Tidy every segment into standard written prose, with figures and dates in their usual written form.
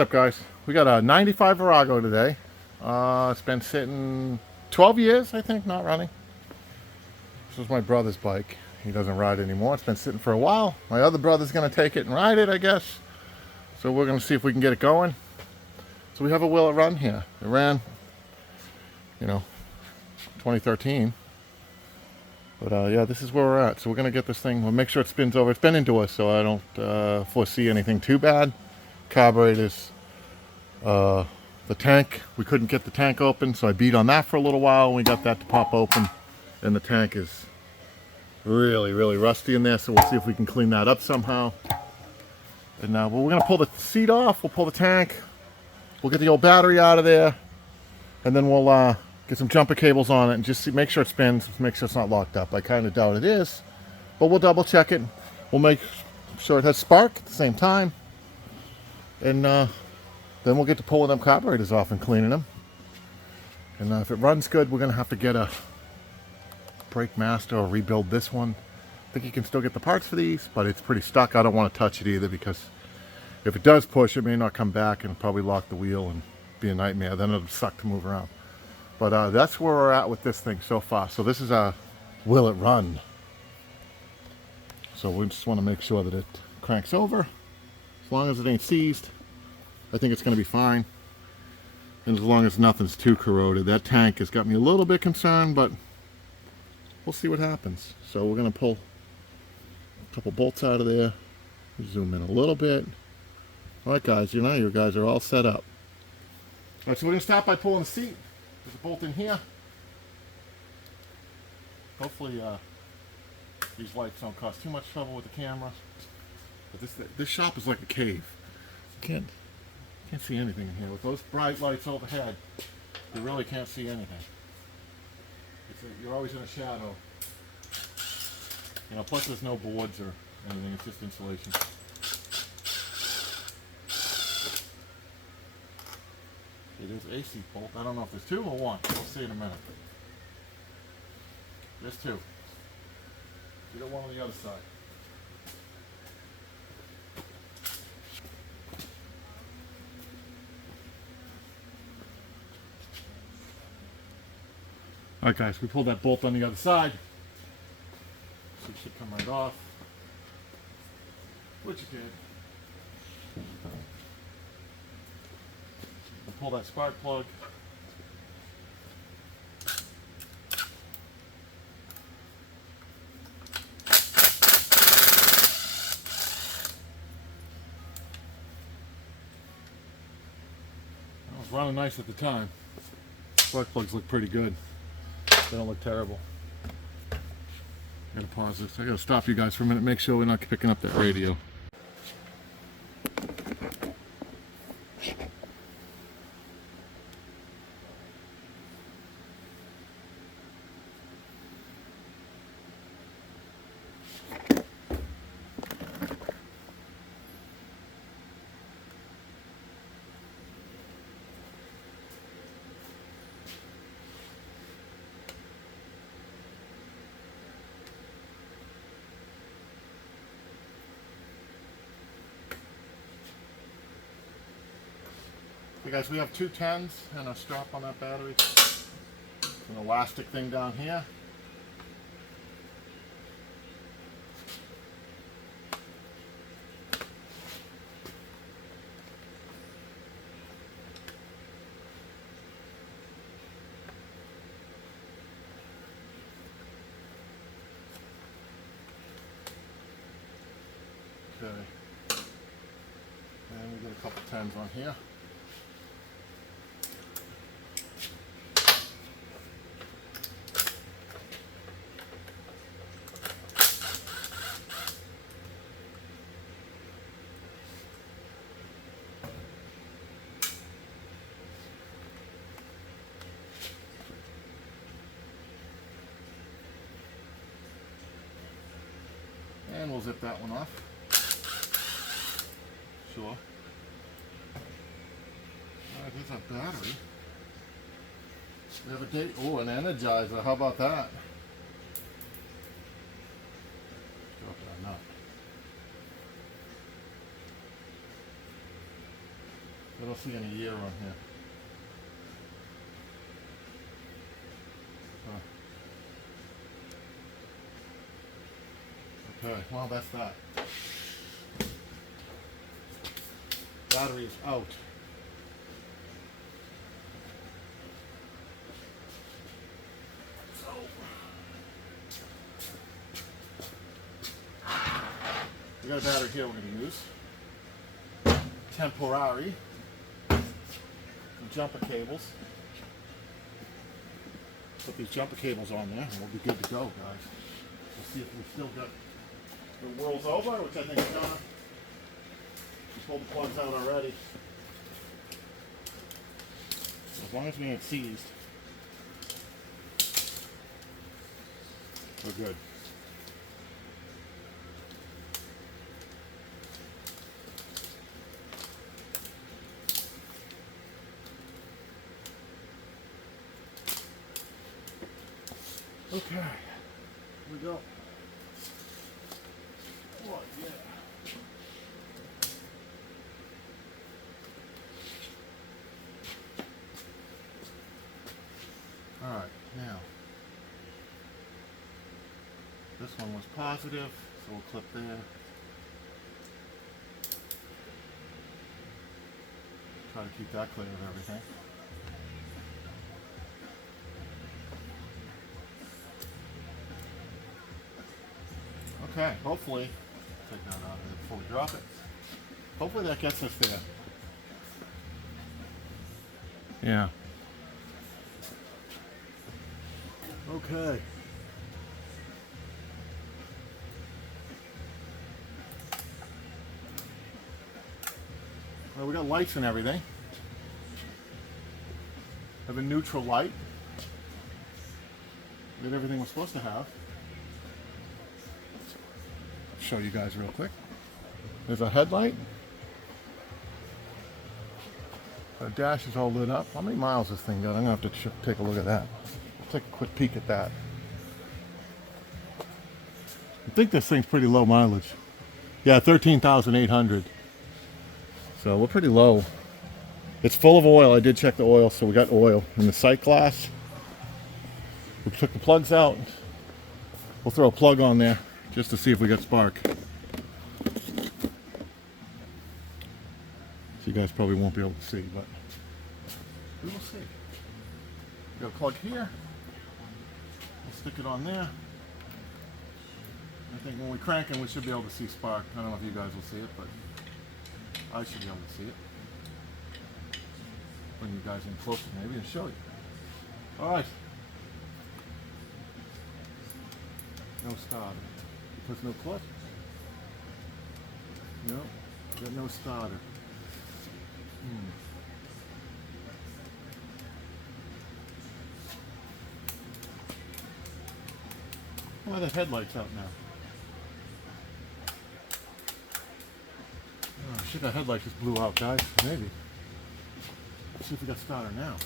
up, guys? We got a 95 Virargo today. It's been sitting 12 years, I think, not running. This was my brother's bike. He doesn't ride anymore. It's been sitting for a while. My other brother's going to take it and ride it, I guess. So we're going to see if we can get it going. So we have a Will It Run here. It ran, 2013. But yeah, this is where we're at. So we're going to get this thing. We'll make sure it spins over. It's been indoors, so I don't foresee anything too bad. Carburetors, the tank, we couldn't get the tank open, so I beat on that for a little while, and we got that to pop open. And the tank is really, really rusty in there, so we'll see if we can clean that up somehow. And well, we're going to pull the seat off, we'll pull the tank, we'll get the old battery out of there, and then we'll get some jumper cables on it and just make sure it spins, make sure it's not locked up. I kind of doubt it is, but we'll double check it. We'll make sure it has spark at the same time. And then we'll get to pulling them carburetors off and cleaning them. And if it runs good, we're going to have to get a brake master or rebuild this one. I think you can still get the parts for these, but it's pretty stuck. I don't want to touch it either, because if it does push, it may not come back and probably lock the wheel and be a nightmare. Then it'll suck to move around. But that's where we're at with this thing so far. So this is a Will It Run. So we just want to make sure that it cranks over. As long as it ain't seized, I think it's going to be fine. And as long as nothing's too corroded. That tank has got me a little bit concerned, but we'll see what happens. So we're going to pull a couple bolts out of there. Zoom in a little bit. Alright guys, you guys are all set up. Alright, so we're going to start by pulling the seat. There's a bolt in here. Hopefully these lights don't cause too much trouble with the camera. But this shop is like a cave. You can't see anything in here. With those bright lights overhead, you really can't see anything. You're always in a shadow. Plus there's no boards or anything. It's just insulation. There's AC bolt. I don't know if there's two or one. We'll see in a minute. There's two. You got one on the other side. Alright guys, we pulled that bolt on the other side. So it should come right off. Which it did. We'll pull that spark plug. It was running nice at the time. Spark plugs look pretty good. They don't look terrible. I gotta pause this. I gotta stop you guys for a minute, make sure we're not picking up that radio. Okay guys, we have two 10s and a strap on that battery. An elastic thing down here. Okay. And we got a couple 10s on here. And we'll zip that one off. Sure. Alright, here's our battery. We have a date. Oh, an energizer. How about that? Drop that nut. I don't see any year on here. Okay, well that's that. Battery is out. So we got a battery here we're going to use. Temporary. Some jumper cables. Put these jumper cables on there and we'll be good to go, guys. We'll see if we still got the world's over, which I think is gonna. Just pulled the plugs out already. So as long as we ain't seized, we're good. Okay, here we go. Oh, yeah. All right, now, this one was positive, so we'll clip there. Try to keep that clear of everything. Okay, hopefully, take that out of there before we drop it. Hopefully that gets us there. Yeah. Okay. Well, we got lights and everything. Have a neutral light. We got everything we're supposed to have. Show you guys real quick. There's a headlight. The dash is all lit up. How many miles this thing got? I'm gonna have to take a look at that. Take a quick peek at that. I think this thing's pretty low mileage. Yeah, 13,800. So we're pretty low. It's full of oil. I did check the oil, so we got oil in the sight glass. We took the plugs out. We'll throw a plug on there just to see if we got spark. So you guys probably won't be able to see, but we will see. Got a plug here. We'll stick it on there. I think when we crank it, we should be able to see spark. I don't know if you guys will see it, but I should be able to see it. Bring you guys in closer maybe and show you. All right. No starter. Because no clutch? No, got no starter. Well, the headlight's out now. Oh shit, that headlight just blew out, guys. Maybe. Let's see if we got starter now.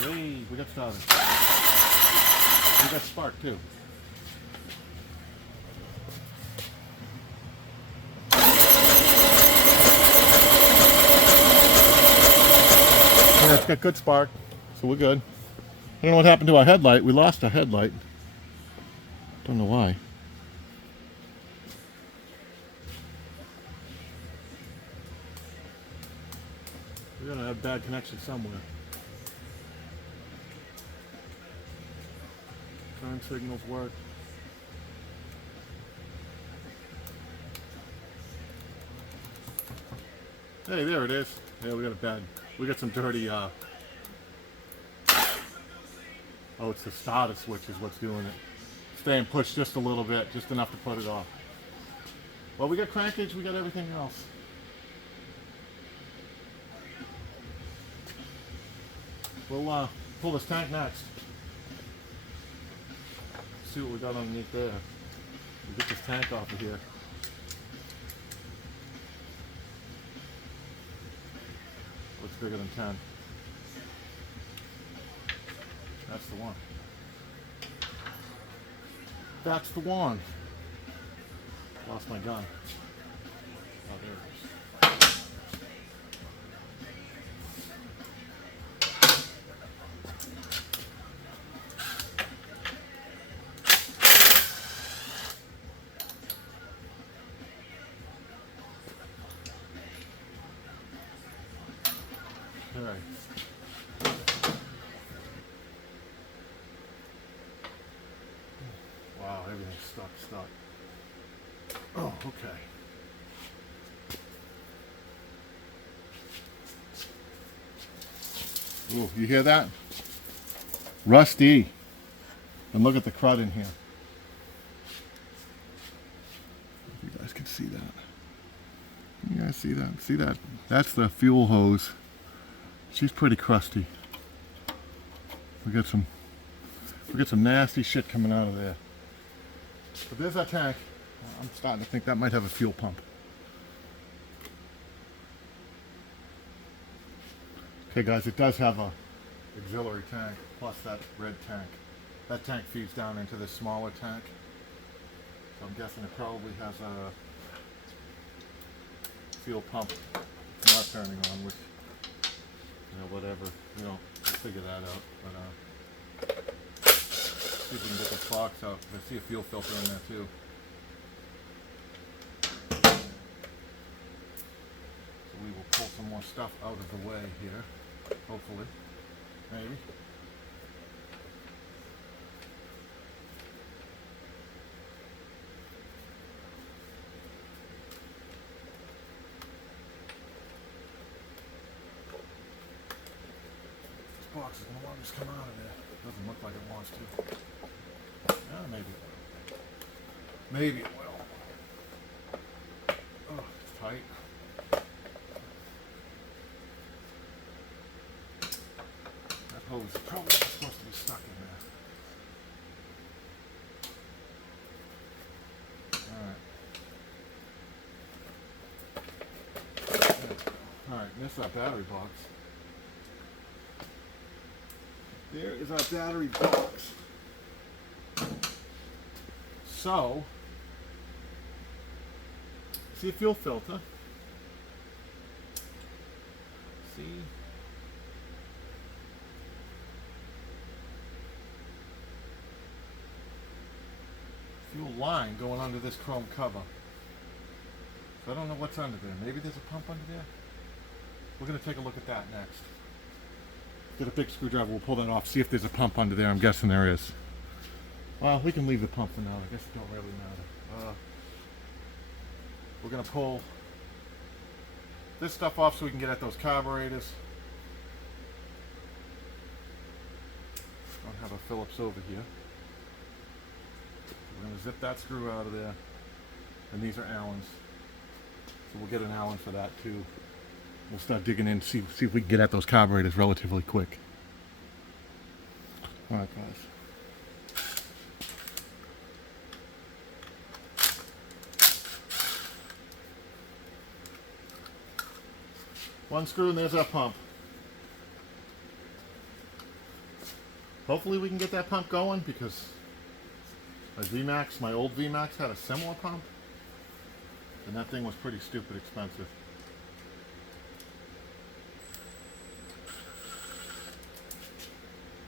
Hey, we got starter. We got spark too. Yeah, it's got good spark, so we're good. I don't know what happened to our headlight. We lost our headlight. Don't know why. We're gonna have bad connection somewhere. Turn signals work. Hey, there it is. Yeah, we got a bad. We got some dirty. Oh, it's the starter switch is what's doing it. Staying pushed just a little bit, just enough to put it off. Well, we got crankage, we got everything else. We'll pull this tank next. See what we got underneath there. We'll get this tank off of here. Looks bigger than 10. That's the one. That's the one. Lost my gun. Oh, there it is. stuck. Oh, okay. Ooh, you hear that? Rusty. And look at the crud in here. You guys can see that. You guys see that? See that? That's the fuel hose. She's pretty crusty. We got some nasty shit coming out of there. But there's our tank. I'm starting to think that might have a fuel pump. Okay guys, it does have a auxiliary tank plus that red tank. That tank feeds down into this smaller tank. So I'm guessing it probably has a fuel pump not turning on, which, whatever, we'll figure that out. But see if we can get this box out. I see a fuel filter in there too. So we will pull some more stuff out of the way here, hopefully, maybe. Box is going to want to just come out of there. Doesn't look like it wants to. Maybe it will. Maybe it will. Oh, it's tight. That hose is probably not supposed to be stuck in there. Alright, and this is our battery box. There is our battery box. So, see a fuel filter. See? Fuel line going under this chrome cover. So I don't know what's under there. Maybe there's a pump under there? We're going to take a look at that next. Get a big screwdriver, we'll pull that off, see if there's a pump under there. I'm guessing there is. Well, we can leave the pump for now. I guess it don't really matter. We're going to pull this stuff off so we can get at those carburetors. Don't have a Phillips over here. We're going to zip that screw out of there. And these are Allens. So we'll get an Allen for that too. We'll start digging in, see if we can get at those carburetors relatively quick. Alright guys. One screw and there's our pump. Hopefully we can get that pump going because my old VMAX had a similar pump. And that thing was pretty stupid expensive.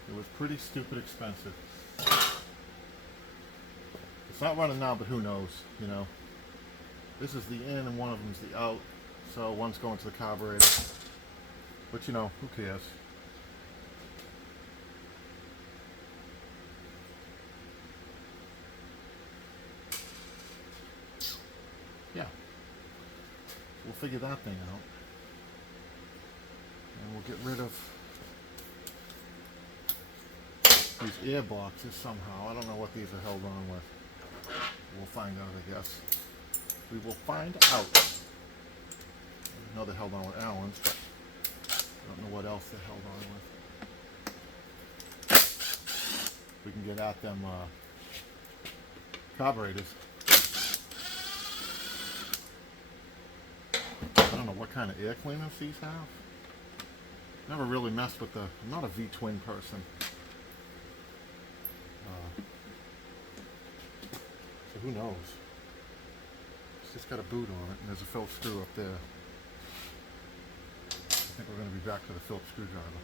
It was pretty stupid expensive. It's not running now, but who knows, This is the in and one of them's the out. So one's going to the carburetor. But who cares? Yeah. We'll figure that thing out. And we'll get rid of these air boxes somehow. I don't know what these are held on with. We'll find out, I guess. We will find out. I know they're held on with Allens, but I don't know what else they're held on with. We can get at them carburetors. I don't know what kind of air cleaners these have. Never really messed with I'm not a V-twin person. So who knows? It's just got a boot on it, and there's a Phillips screw up there. I think we're going to be back to the Phillips screwdriver.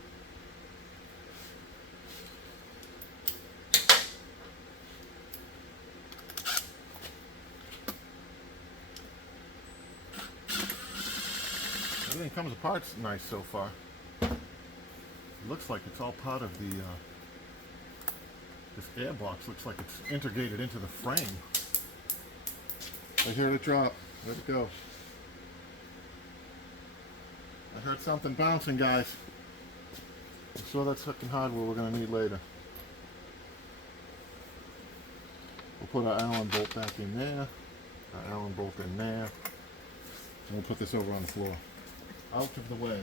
Everything comes apart nice so far. It looks like it's all part of the This air box looks like it's integrated into the frame. I heard it drop. Let it go. I heard something bouncing, guys. I'm sure that's fucking hardware we're going to need later. We'll put our Allen bolt back in there. Our Allen bolt in there. And we'll put this over on the floor. Out of the way.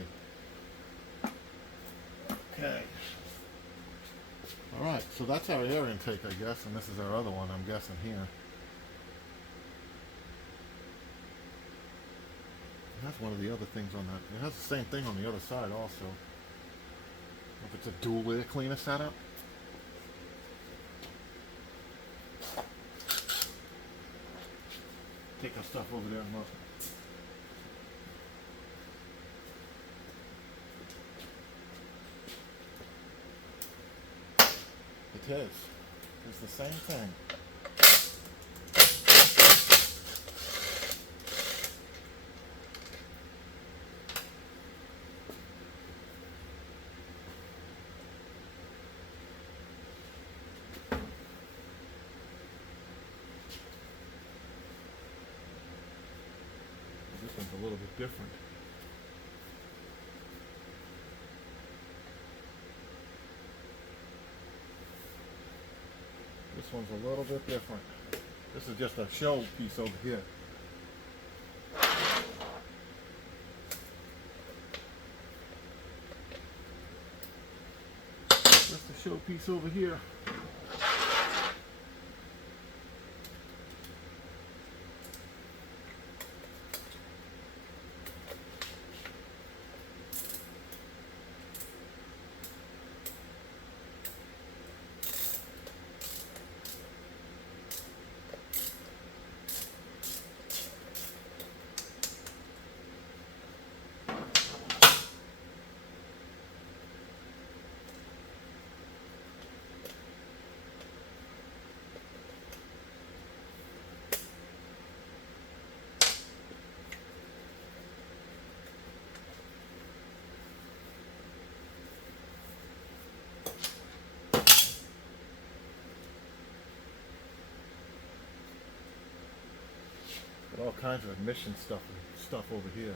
Okay. Alright, so that's our air intake, I guess, and this is our other one, I'm guessing, here. It has one of the other things on that. It has the same thing on the other side also. If it's a dual air cleaner setup. Take our stuff over there and look. It is. It's the same thing. This one's a little bit different. This one's a little bit different. This is just a show piece over here. Just a show piece over here. All kinds of admission stuff over here.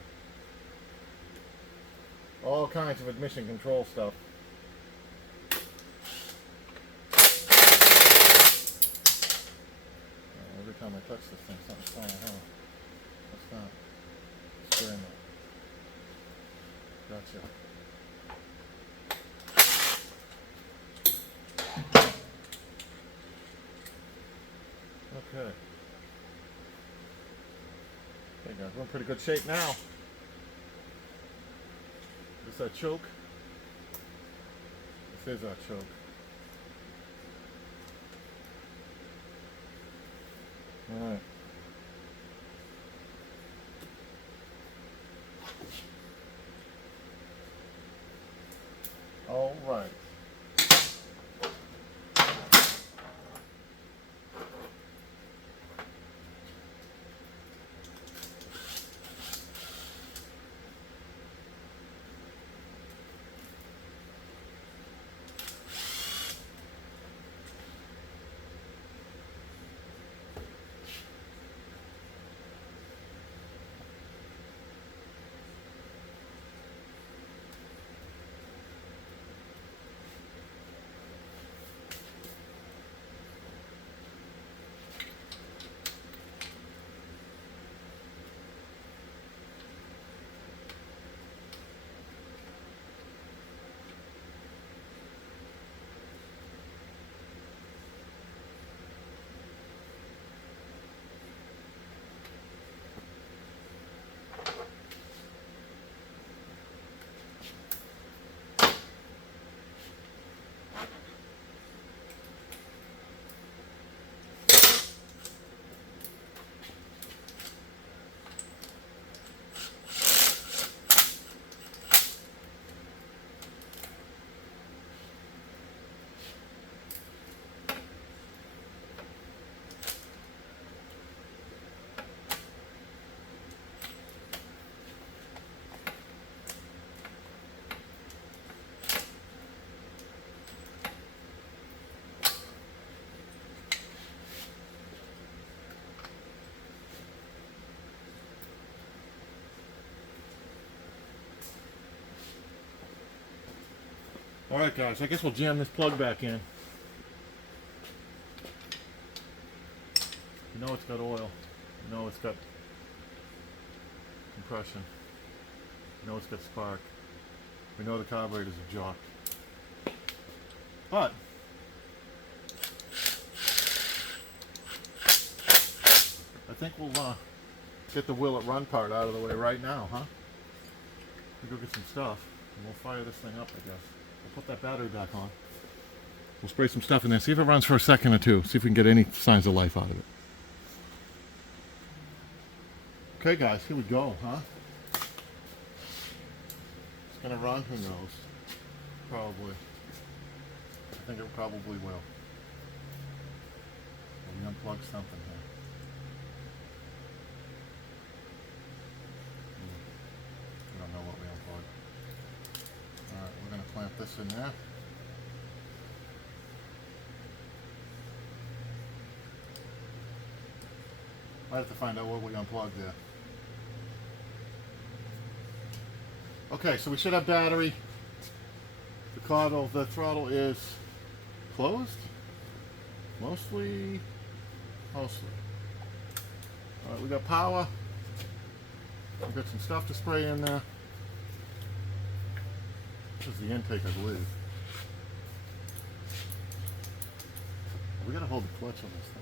All kinds of admission control stuff. Every time I touch this thing, something's falling off. What's that? Steering wheel. Gotcha. Okay. Okay guys, we're in pretty good shape now. Is this our choke? This is our choke. Alright. Alright. Alright guys, I guess we'll jam this plug back in. You know it's got oil. You know it's got compression. You know it's got spark. We know the carburetor's a jock. But I think we'll get the will it run part out of the way right now, huh? We'll go get some stuff and we'll fire this thing up, I guess. We'll put that battery back on. We'll spray some stuff in there, see if it runs for a second or two, see if we can get any signs of life out of it. Okay guys, here we go, huh? It's gonna run, who knows? Probably. I think it probably will. We unplug something here. I don't know what we unplugged. Alright, we're gonna clamp this in there. I have to find out what we unplugged there. Okay, so we should have battery. The throttle is closed? Mostly. Alright, we got power. We've got some stuff to spray in there. This is the intake, I believe. We gotta hold the clutch on this thing.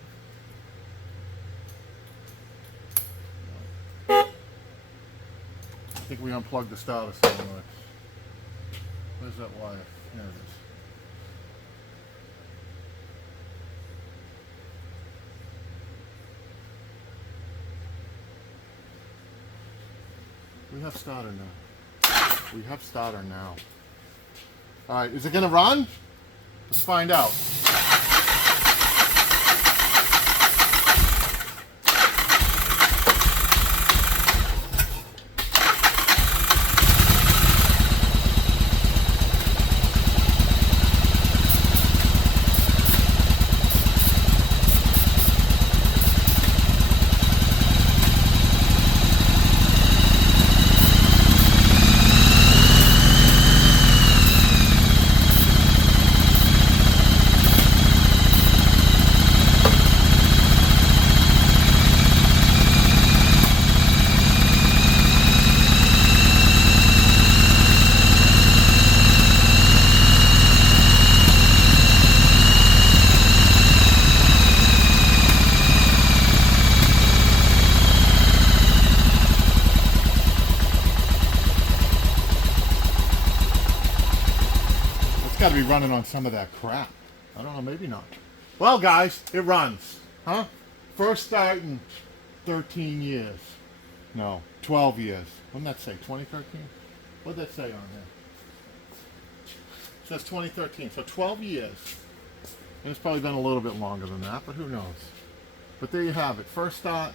I think we unplugged the starter somewhere. Where's that wire? There it is. We have starter now. We have starter now. Alright, is it gonna run? Let's find out. Got to be running on some of that crap. I don't know, maybe not. Well, guys, it runs, huh? First start in 13 years. No, 12 years. What did that say? 2013? What did that say on there? It says 2013, so 12 years. And it's probably been a little bit longer than that, but who knows? But there you have it. First start,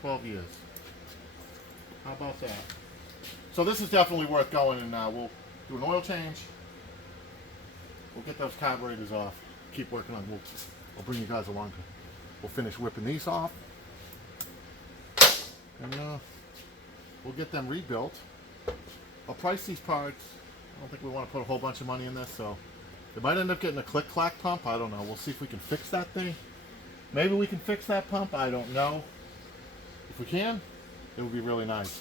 12 years. How about that? So this is definitely worth going, and we'll do an oil change. We'll get those carburetors off. Keep working on. I'll bring you guys along. We'll finish whipping these off, and we'll get them rebuilt. I'll price these parts. I don't think we want to put a whole bunch of money in this, so it might end up getting a click-clack pump. I don't know. We'll see if we can fix that thing. Maybe we can fix that pump. I don't know. If we can, it would be really nice.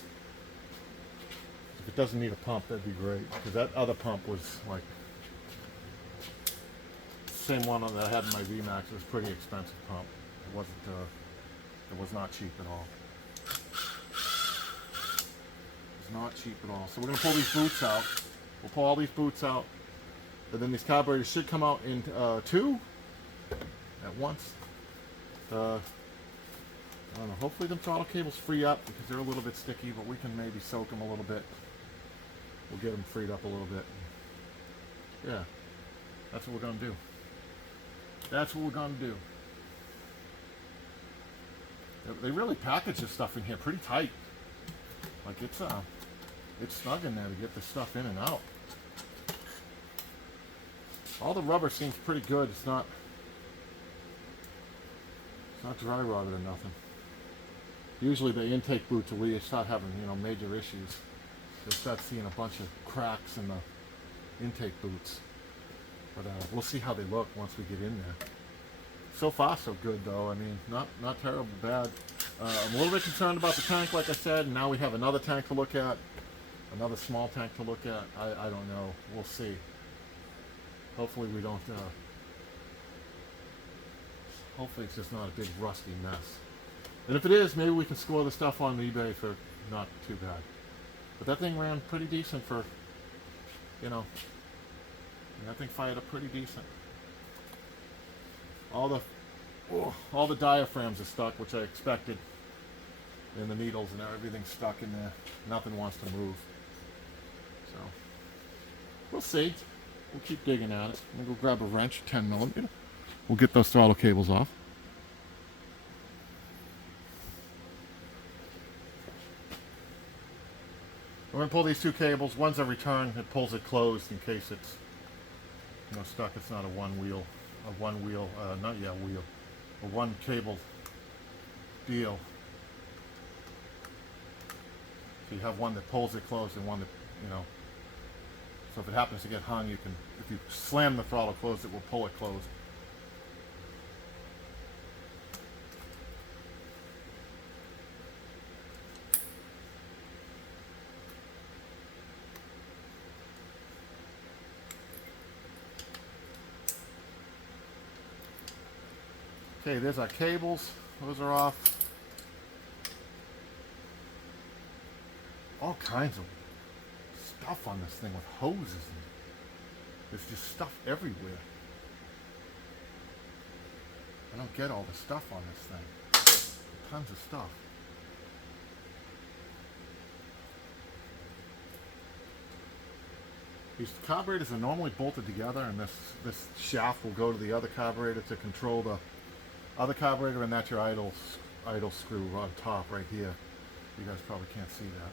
If it doesn't need a pump, that'd be great. Because that other pump was like the same one that I had in my VMAX. It was a pretty expensive pump. It wasn't. It was not cheap at all. It was not cheap at all. So we're gonna pull these boots out. We'll pull all these boots out, and then these carburetors should come out in two at once. I don't know. Hopefully, the throttle cables free up because they're a little bit sticky, but we can maybe soak them a little bit. We'll get them freed up a little bit. Yeah, that's what we're gonna do. That's what we're gonna do. They really package this stuff in here pretty tight. Like it's snug in there to get this stuff in and out. All the rubber seems pretty good. It's not dry rotted or nothing. Usually the intake boots are where you start having, major issues. you'll start seeing a bunch of cracks in the intake boots. But we'll see how they look once we get in there. So far, so good, though. I mean, not terrible bad. I'm a little bit concerned about the tank, like I said. And now we have another tank to look at, another small tank to look at. I don't know. We'll see. Hopefully we don't. Hopefully it's just not a big rusty mess. And if it is, maybe we can score the stuff on eBay for not too bad. But that thing ran pretty decent for, you know, that thing fired up pretty decent. All the diaphragms are stuck, which I expected. And the needles and everything's stuck in there. Nothing wants to move. So we'll see. We'll keep digging at it. I'm gonna go grab a wrench, 10mm. We'll get those throttle cables off. We're gonna pull these two cables. One's a return. It pulls it closed in case it's, you know, stuck. It's not a one cable deal. So you have one that pulls it closed and one that, you know, so if it happens to get hung, you can, if you slam the throttle closed, it will pull it closed. Okay, there's our cables. Those are off. All kinds of stuff on this thing with hoses and there's just stuff everywhere. I don't get all the stuff on this thing. Tons of stuff. These carburetors are normally bolted together, and this shaft will go to the other carburetor to control the other carburetor, and that's your idle screw on top right here. You guys probably can't see that.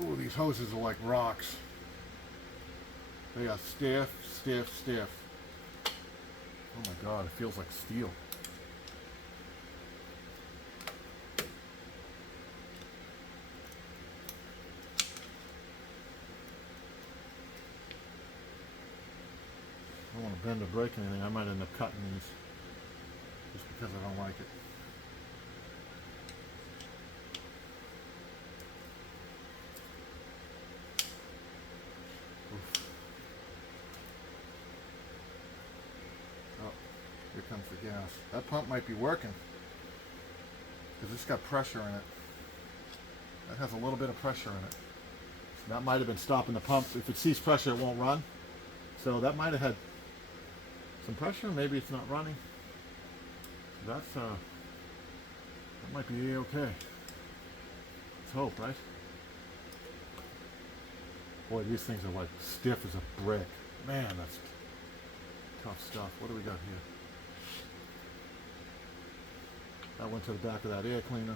Ooh, these hoses are like rocks. They are stiff, stiff, stiff. Oh my God, it feels like steel. I don't want to bend or break anything. I might end up cutting these just because I don't like it. Here comes the gas. That pump might be working because it's got pressure in it. That has a little bit of pressure in it. So that might have been stopping the pump. If it sees pressure, it won't run. So that might have had some pressure. Maybe it's not running. So that's that might be okay. Let's hope, right? Boy, these things are like stiff as a brick. Man, that's tough stuff. What do we got here? That went to the back of that air cleaner.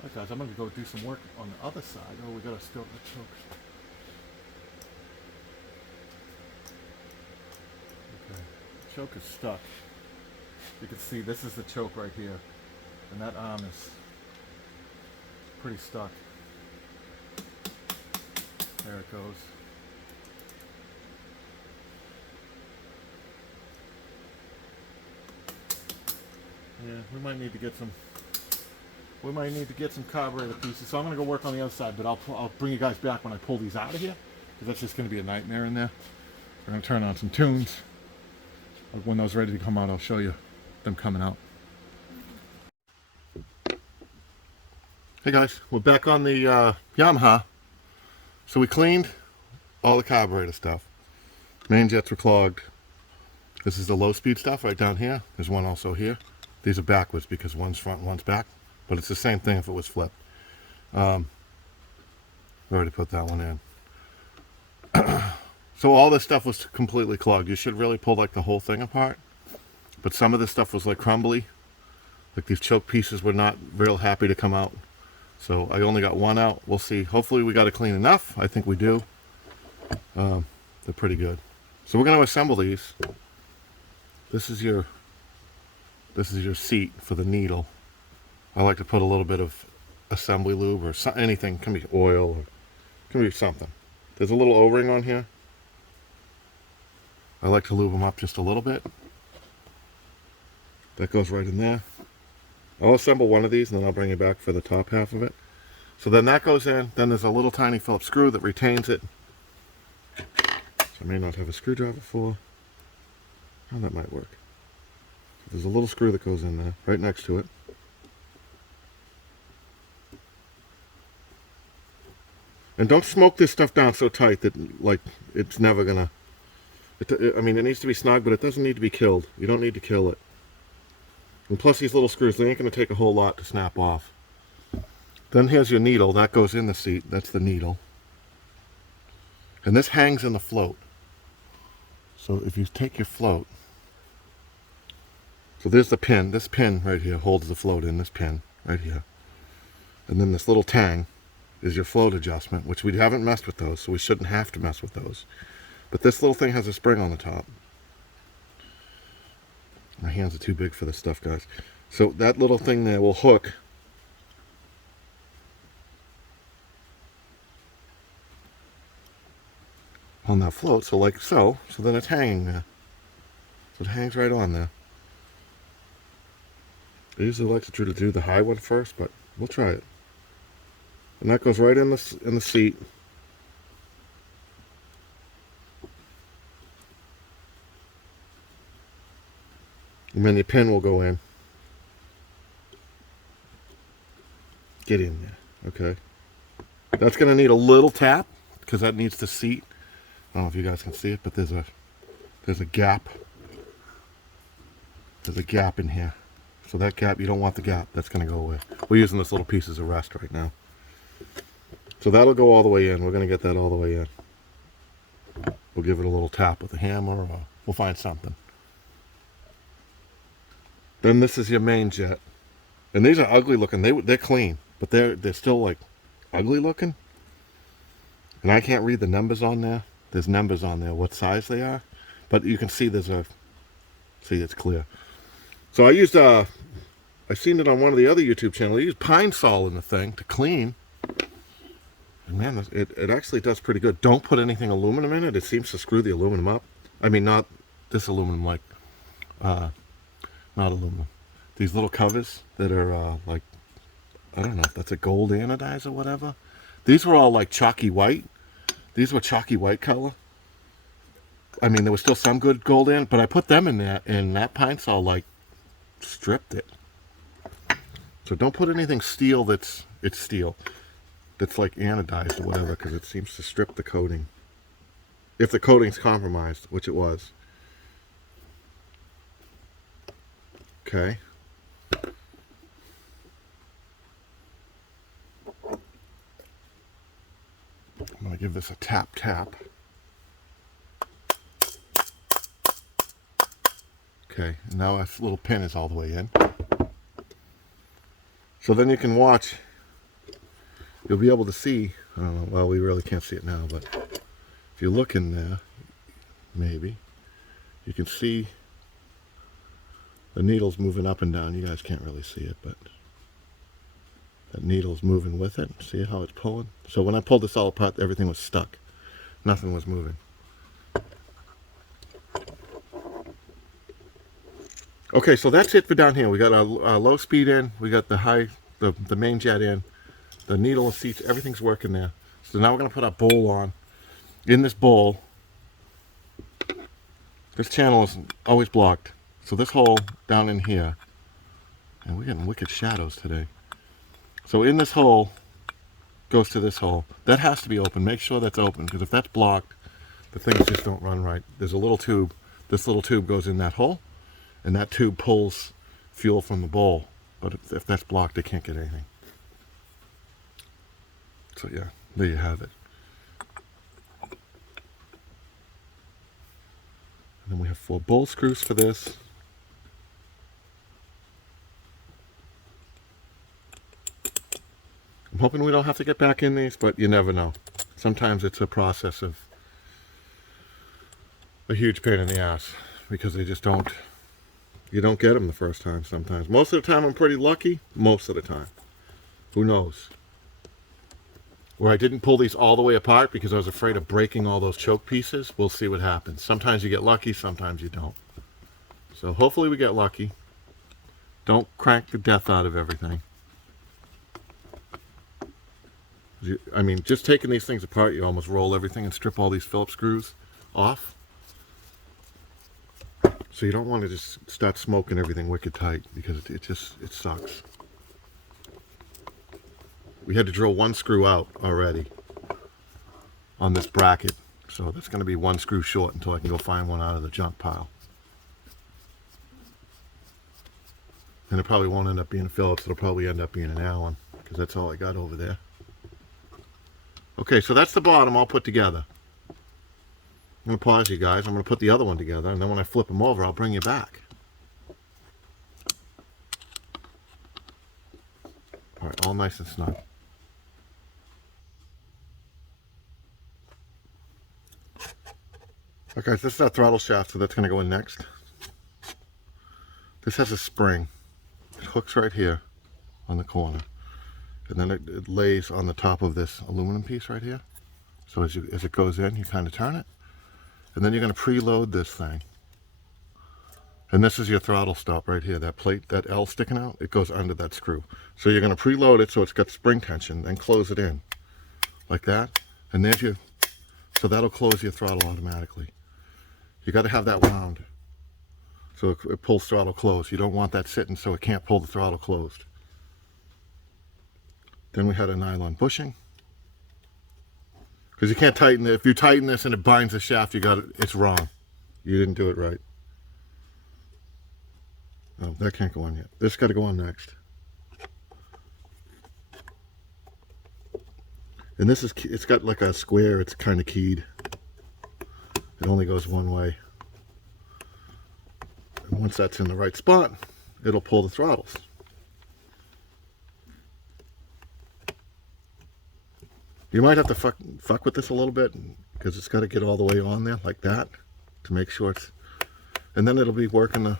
Alright guys, I'm going to go do some work on the other side. Oh, we got to still the choke. Okay, choke is stuck. You can see this is the choke right here. And that arm is pretty stuck. There it goes. Yeah, we might need to get some carburetor pieces. So I'm going to go work on the other side, but I'll bring you guys back when I pull these out of here, because that's just going to be a nightmare in there. We're going to turn on some tunes. When those are ready to come out, I'll show you them coming out. Hey guys, we're back on the Yamaha. So we cleaned all the carburetor stuff. Main jets were clogged. This is the low speed stuff right down here. There's one also here. These are backwards because one's front and one's back, but it's the same thing if it was flipped. We already put that one in. So all this stuff was completely clogged. You should really pull like the whole thing apart. But some of this stuff was like crumbly. Like these choke pieces were not real happy to come out. So I only got one out. We'll see. Hopefully we got it clean enough. I think we do. They're pretty good. So we're going to assemble these. This is your seat for the needle. I like to put a little bit of assembly lube or anything. Can be oil or can be something. There's a little O-ring on here. I like to lube them up just a little bit. That goes right in there. I'll assemble one of these and then I'll bring it back for the top half of it. So then that goes in. Then there's a little tiny Phillips screw that retains it. So I may not have a screwdriver for. How that might work. So there's a little screw that goes in there, right next to it. And don't smoke this stuff down so tight that like it's never gonna. I mean, it needs to be snug, but it doesn't need to be killed. You don't need to kill it. And plus these little screws, they ain't going to take a whole lot to snap off. Then here's your needle. That goes in the seat. That's the needle. And this hangs in the float. So if you take your float. So there's the pin. This pin right here holds the float in. This pin right here. And then this little tang is your float adjustment, which we haven't messed with those, so we shouldn't have to mess with those. But this little thing has a spring on the top. My hands are too big for this stuff, guys. So that little thing there will hook on that float, so like so. So then it's hanging there. So it hangs right on there. I usually like to try to do the high one first, but we'll try it. And that goes right in the seat. And then the pin will go in. Get in there, okay? That's going to need a little tap because that needs to seat. I don't know if you guys can see it, but there's a gap. There's a gap in here. So that gap, you don't want the gap. That's going to go away. We're using this little piece as a rest right now. So that'll go all the way in. We're going to get that all the way in. We'll give it a little tap with a hammer, or we'll find something. Then this is your main jet. And these are ugly looking. They're clean, but they're still like ugly looking. And I can't read the numbers on there. There's numbers on there, what size they are. But you can see see it's clear. So I used, I seen it on one of the other YouTube channels. I used Pine Sol in the thing to clean. And man, it actually does pretty good. Don't put anything aluminum in it. It seems to screw the aluminum up. I mean, not this aluminum, like, not aluminum. These little covers that are like, I don't know if that's a gold anodized or whatever. These were all like chalky white. These were chalky white color. I mean, there was still some good gold in, but I put them in there, and that Pine Sol like stripped it. So don't put anything steel that's steel. That's like anodized or whatever, because it seems to strip the coating. If the coating's compromised, which it was. Okay. I'm going to give this a tap. Okay, and now that little pin is all the way in. So then you can watch. You'll be able to see, I don't know, well, we really can't see it now, but if you look in there, maybe, you can see the needle's moving up and down. You guys can't really see it, but that needle's moving with it. See how it's pulling? So when I pulled this all apart, everything was stuck. Nothing was moving. Okay, so that's it for down here. We got our low speed in, we got the high, the main jet in, the needle and seats, everything's working there. So now we're going to put our bowl on. In this bowl, this channel is always blocked. So this hole down in here, and we're getting wicked shadows today. So in this hole goes to this hole. That has to be open. Make sure that's open, because if that's blocked, the things just don't run right. There's a little tube. This little tube goes in that hole, and that tube pulls fuel from the bowl. But if that's blocked, it can't get anything. So yeah, there you have it. And then we have 4 bowl screws for this. I'm hoping we don't have to get back in these, but you never know. Sometimes it's a process of a huge pain in the ass because they just don't, you don't get them the first time sometimes. Most of the time I'm pretty lucky, most of the time. Who knows? Where I didn't pull these all the way apart because I was afraid of breaking all those choke pieces. We'll see what happens. Sometimes you get lucky, sometimes you don't. So hopefully we get lucky. Don't crank the death out of everything. I mean, just taking these things apart, you almost roll everything and strip all these Phillips screws off. So you don't want to just start smoking everything wicked tight because it sucks. We had to drill 1 screw out already on this bracket. So that's going to be 1 screw short until I can go find one out of the junk pile. And it probably won't end up being a Phillips. It'll probably end up being an Allen because that's all I got over there. Okay, so that's the bottom all put together. I'm going to pause you guys. I'm going to put the other one together, and then when I flip them over, I'll bring you back. All right, all nice and snug. Okay, guys, this is our throttle shaft, so that's going to go in next. This has a spring. It hooks right here on the corner. And then it lays on the top of this aluminum piece right here. So as it goes in, you kind of turn it. And then you're going to preload this thing. And this is your throttle stop right here. That plate, that L sticking out, it goes under that screw. So you're going to preload it so it's got spring tension, then close it in. Like that. And there's your, so that'll close your throttle automatically. You got to have that wound. So it pulls throttle closed. You don't want that sitting so it can't pull the throttle closed. Then we had a nylon bushing. Because you can't tighten it. If you tighten this and it binds the shaft, it's wrong. You didn't do it right. Oh, that can't go on yet. This got to go on next. And this is, it's got like a square, it's kind of keyed. It only goes one way. And once that's in the right spot, it'll pull the throttles. You might have to fuck with this a little bit because it's got to get all the way on there like that to make sure it's, and then it'll be working the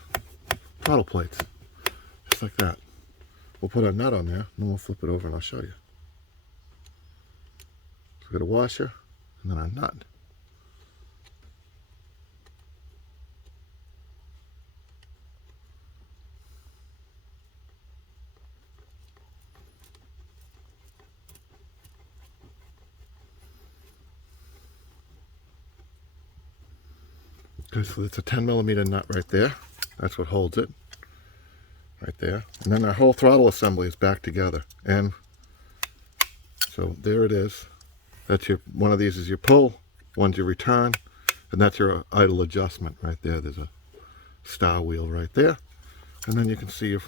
throttle plates just like that. We'll put our nut on there and then we'll flip it over and I'll show you. So we got a washer and then our nut. Okay, so it's a 10mm nut right there. That's what holds it. Right there. And then our whole throttle assembly is back together. And so there it is. That's your, one of these is your pull, one's your return, and that's your idle adjustment right there. There's a star wheel right there. And then you can see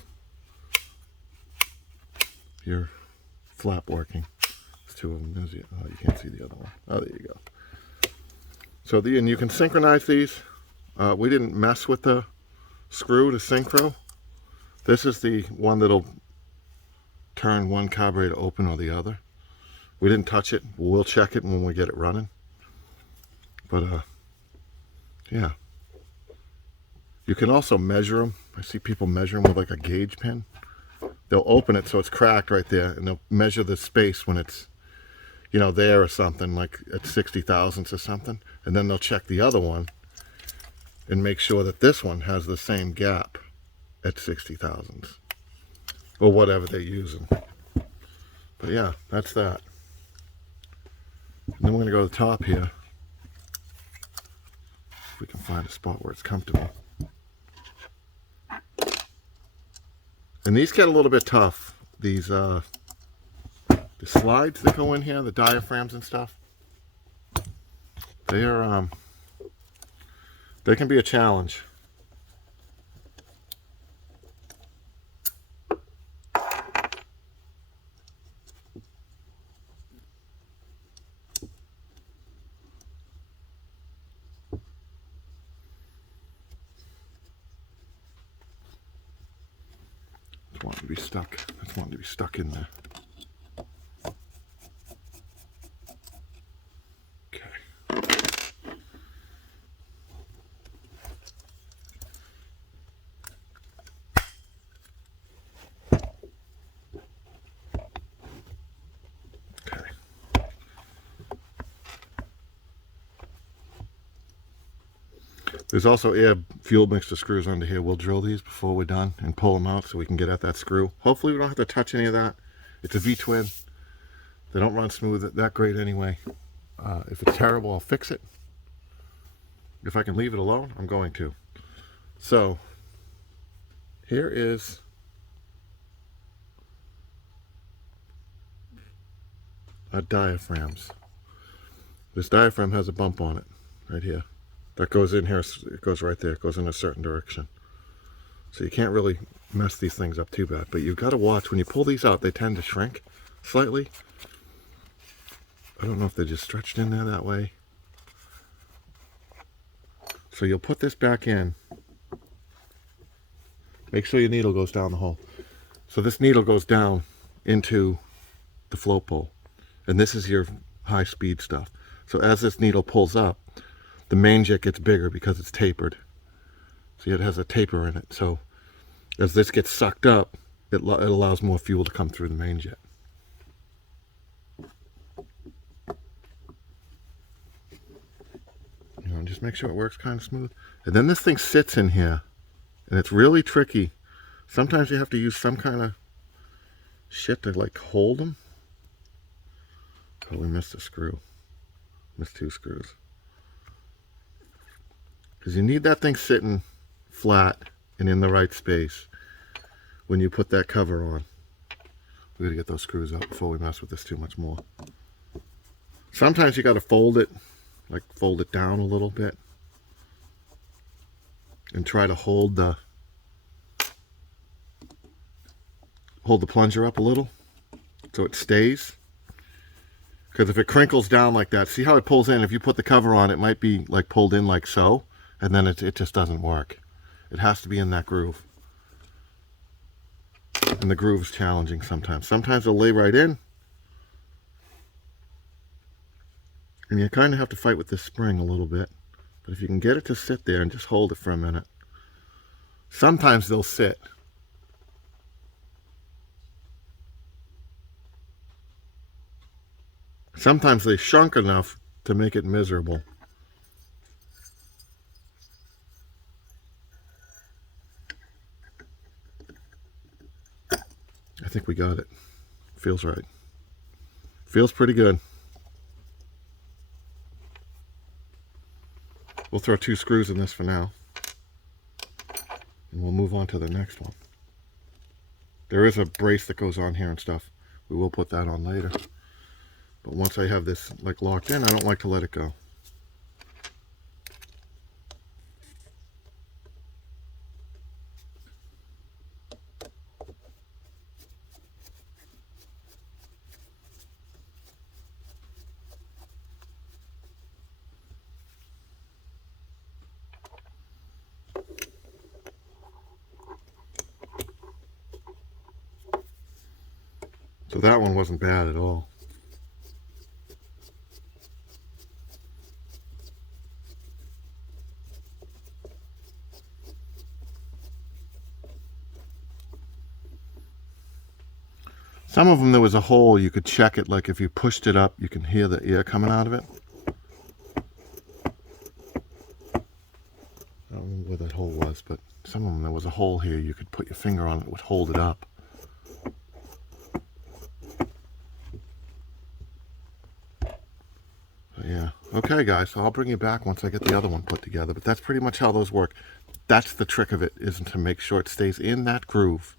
your flap working. There's 2 of them. There's oh, you can't see the other one. Oh, there you go. So and you can synchronize these. We didn't mess with the screw to synchro. This is the one that'll turn one carburetor open or the other. We didn't touch it. We'll check it when we get it running. But yeah. You can also measure them. I see people measure them with like a gauge pin. They'll open it so it's cracked right there, and they'll measure the space when it's, you know, there or something, like at 60 thousandths or something. And then they'll check the other one and make sure that this one has the same gap at 60 thousandths or whatever they're using. But yeah, that's that. And then we're going to go to the top here. If we can find a spot where it's comfortable. And these get a little bit tough. These the slides that go in here, the diaphragms and stuff. They are they can be a challenge. to be stuck. That's wanting to be stuck in there. There's also air fuel mixture screws under here. We'll drill these before we're done and pull them out so we can get at that screw. Hopefully we don't have to touch any of that. It's a V-twin. They don't run smooth that great anyway. If it's terrible, I'll fix it. If I can leave it alone, I'm going to. So here is our diaphragms. This diaphragm has a bump on it right here. That goes in here, it goes right there, it goes in a certain direction. So you can't really mess these things up too bad, but you've got to watch, when you pull these out, they tend to shrink slightly. I don't know if they're just stretched in there that way. So you'll put this back in. Make sure your needle goes down the hole. So this needle goes down into the float pole, and this is your high speed stuff. So as this needle pulls up, the main jet gets bigger because it's tapered. See, it has a taper in it. So as this gets sucked up, it allows more fuel to come through the main jet. You know, just make sure it works kind of smooth. And then this thing sits in here, and it's really tricky. Sometimes you have to use some kind of shit to like hold them. Oh, we missed a screw. Missed 2 screws. Because you need that thing sitting flat and in the right space when you put that cover on. We gotta get those screws up before we mess with this too much more. Sometimes you gotta fold it, like fold it down a little bit and try to hold the plunger up a little so it stays. Because if it crinkles down like that, see how it pulls in? If you put the cover on, it might be like pulled in like so, and then it just doesn't work. It has to be in that groove. And the groove is challenging sometimes. Sometimes it'll lay right in. And you kind of have to fight with this spring a little bit. But if you can get it to sit there and just hold it for a minute. Sometimes they'll sit. Sometimes they shrunk enough to make it miserable. I think we got it. Feels right. Feels pretty good. We'll throw 2 screws in this for now. And we'll move on to the next one. There is a brace that goes on here and stuff. We will put that on later. But once I have this like locked in, I don't like to let it go. So that one wasn't bad at all. Some of them there was a hole, you could check it, like if you pushed it up, you can hear the air coming out of it. I don't remember where that hole was, but some of them there was a hole here, you could put your finger on it, it would hold it up. But yeah, okay guys, so I'll bring you back once I get the other one put together, but that's pretty much how those work. That's the trick of it, is to make sure it stays in that groove.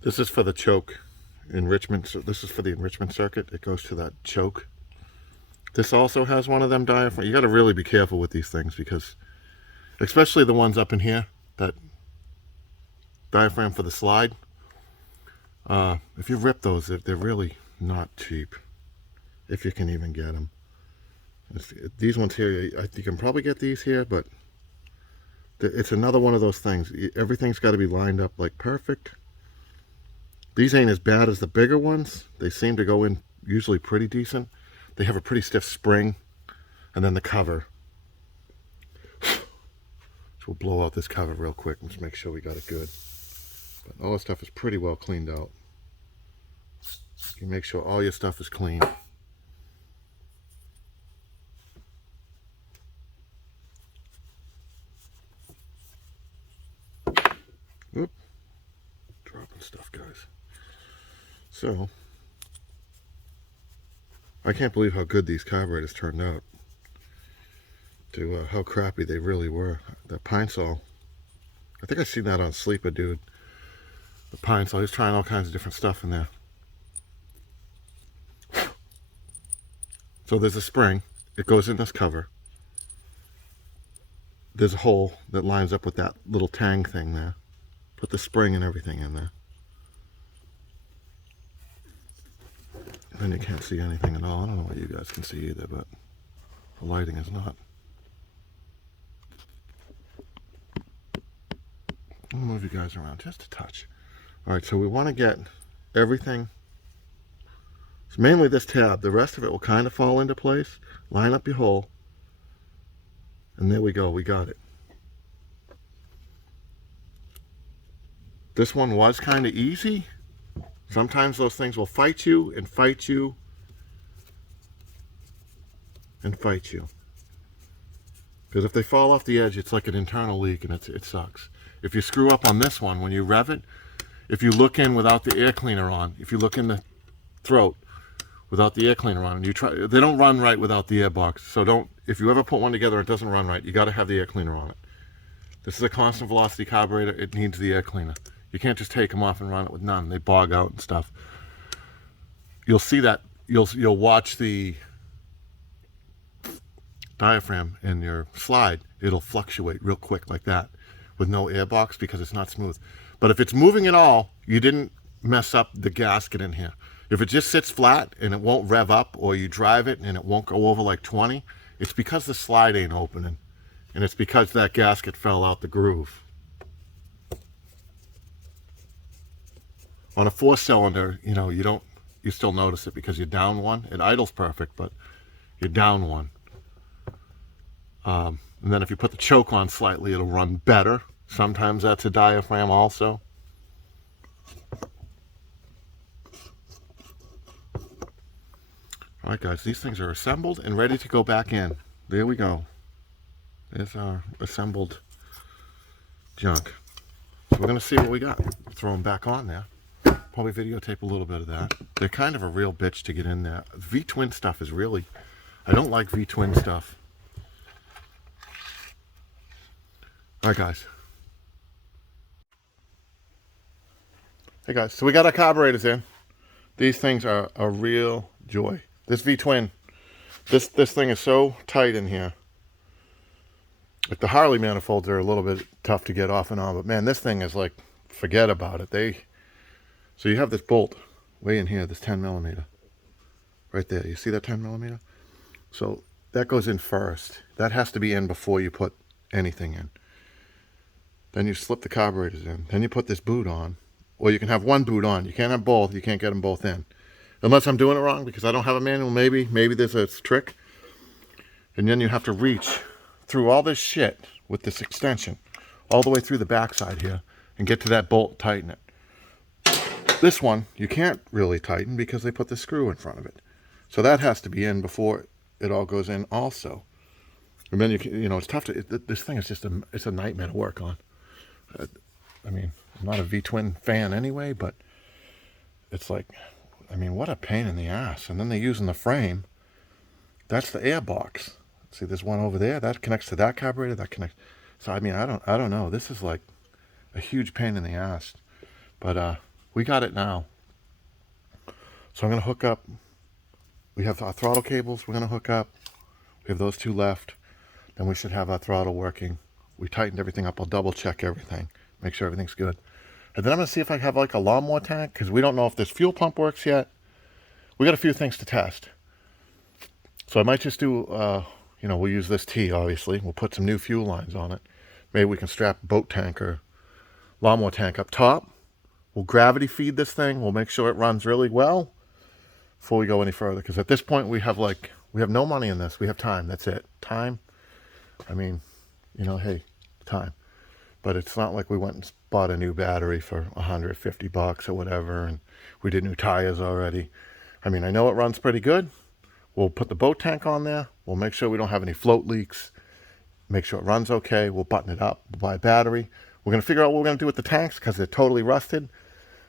This is for the choke enrichment. So this is for the enrichment circuit. It goes to that choke. This also has one of them diaphragms. You got to really be careful with these things because, especially the ones up in here, that diaphragm for the slide. If you rip those, they're really not cheap, if you can even get them. These ones here, you can probably get these here, but it's another one of those things. Everything's got to be lined up like perfect. These ain't as bad as the bigger ones. They seem to go in usually pretty decent. They have a pretty stiff spring, and then the cover. So we'll blow out this cover real quick and just make sure we got it good. But all this stuff is pretty well cleaned out. You make sure all your stuff is clean. Whoop. Dropping stuff, guys. So, I can't believe how good these carburetors turned out. To how crappy they really were. That pine sol. I think I seen that on Sleeper, dude. The pine sol. He's trying all kinds of different stuff in there. So there's a spring. It goes in this cover. There's a hole that lines up with that little tang thing there. Put the spring and everything in there. Then you can't see anything at all. I don't know what you guys can see either, but the lighting is not. I'll move you guys around just a touch. Alright, so we want to get everything. It's mainly this tab. The rest of it will kind of fall into place. Line up your hole. And there we go. We got it. This one was kind of easy. Sometimes those things will fight you and fight you and fight you. Because if they fall off the edge, it's like an internal leak and it sucks. If you screw up on this one, when you rev it, if you look in without the air cleaner on, if you look in the throat without the air cleaner on, and you try, they don't run right without the air box. So don't, if you ever put one together, it doesn't run right. You got to have the air cleaner on it. This is a constant velocity carburetor. It needs the air cleaner. You can't just take them off and run it with none. They bog out and stuff. You'll see that. You'll watch the diaphragm in your slide. It'll fluctuate real quick like that with no air box because it's not smooth. But if it's moving at all, you didn't mess up the gasket in here. If it just sits flat and it won't rev up, or you drive it and it won't go over like 20, it's because the slide ain't opening. And it's because that gasket fell out the groove. On a 4-cylinder, you know, you still notice it because you're down one. It idles perfect, but you're down one. And then if you put the choke on slightly, it'll run better. Sometimes that's a diaphragm also. All right, guys, these things are assembled and ready to go back in. There we go. There's our assembled junk. So we're going to see what we got. Throw them back on there. Probably videotape a little bit of that. They're kind of a real bitch to get in there. V-twin stuff is really... I don't like V-twin stuff. All right, guys. Hey, guys. So we got our carburetors in. These things are a real joy. This V-twin, this thing is so tight in here. Like the Harley manifolds are a little bit tough to get off and on, but man, this thing is like, forget about it. So you have this bolt way in here, this 10 millimeter. Right there. You see that 10 millimeter? So that goes in first. That has to be in before you put anything in. Then you slip the carburetors in. Then you put this boot on. Or you can have one boot on. You can't have both. You can't get them both in. Unless I'm doing it wrong because I don't have a manual, maybe. Maybe there's a trick. And then you have to reach through all this shit with this extension all the way through the backside here and get to that bolt, tighten it. This one, you can't really tighten because they put the screw in front of it. So that has to be in before it all goes in also. And then you know, it's tough to, this thing is just it's a nightmare to work on. I mean, I'm not a V-twin fan anyway, but it's like, I mean, what a pain in the ass. And then they use in the frame, that's the air box. See, there's one over there that connects to that carburetor, that connects. So I mean, I don't know. This is like a huge pain in the ass. But we got it now. So I'm gonna hook up. We have our throttle cables we're gonna hook up. We have those two left. Then we should have our throttle working. We tightened everything up. I'll double check everything, make sure everything's good. And then I'm gonna see if I have like a lawnmower tank, because we don't know if this fuel pump works yet. We got a few things to test. So I might just do, you know, we'll use this T, obviously. We'll put some new fuel lines on it. Maybe we can strap a boat tank or lawnmower tank up top. We'll gravity feed this thing. We'll make sure it runs really well before we go any further. Because at this point, we have no money in this. We have time. That's it. Time. I mean, you know, hey, time. But it's not like we went and bought a new battery for $150 or whatever, and we did new tires already. I mean, I know it runs pretty good. We'll put the boat tank on there. We'll make sure we don't have any float leaks. Make sure it runs okay. We'll button it up. We'll buy a battery. We're going to figure out what we're going to do with the tanks because they're totally rusted.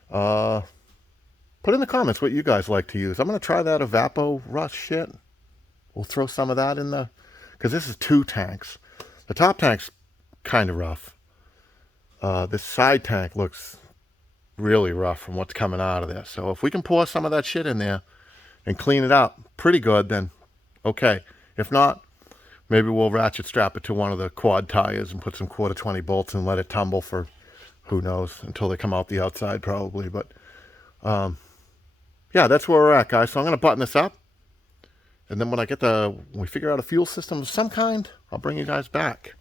Put in the comments what you guys like to use. I'm going to try that Evapo rust shit. We'll throw some of that in there because this is 2 tanks. The top tank's kind of rough. This side tank looks really rough from what's coming out of there. So if we can pour some of that shit in there and clean it up pretty good, then okay. If not, maybe we'll ratchet strap it to one of the quad tires and put some 1/4 bolts and let it tumble for who knows until they come out the outside probably. But yeah, that's where we're at, guys. So I'm going to button this up. And then when we figure out a fuel system of some kind, I'll bring you guys back.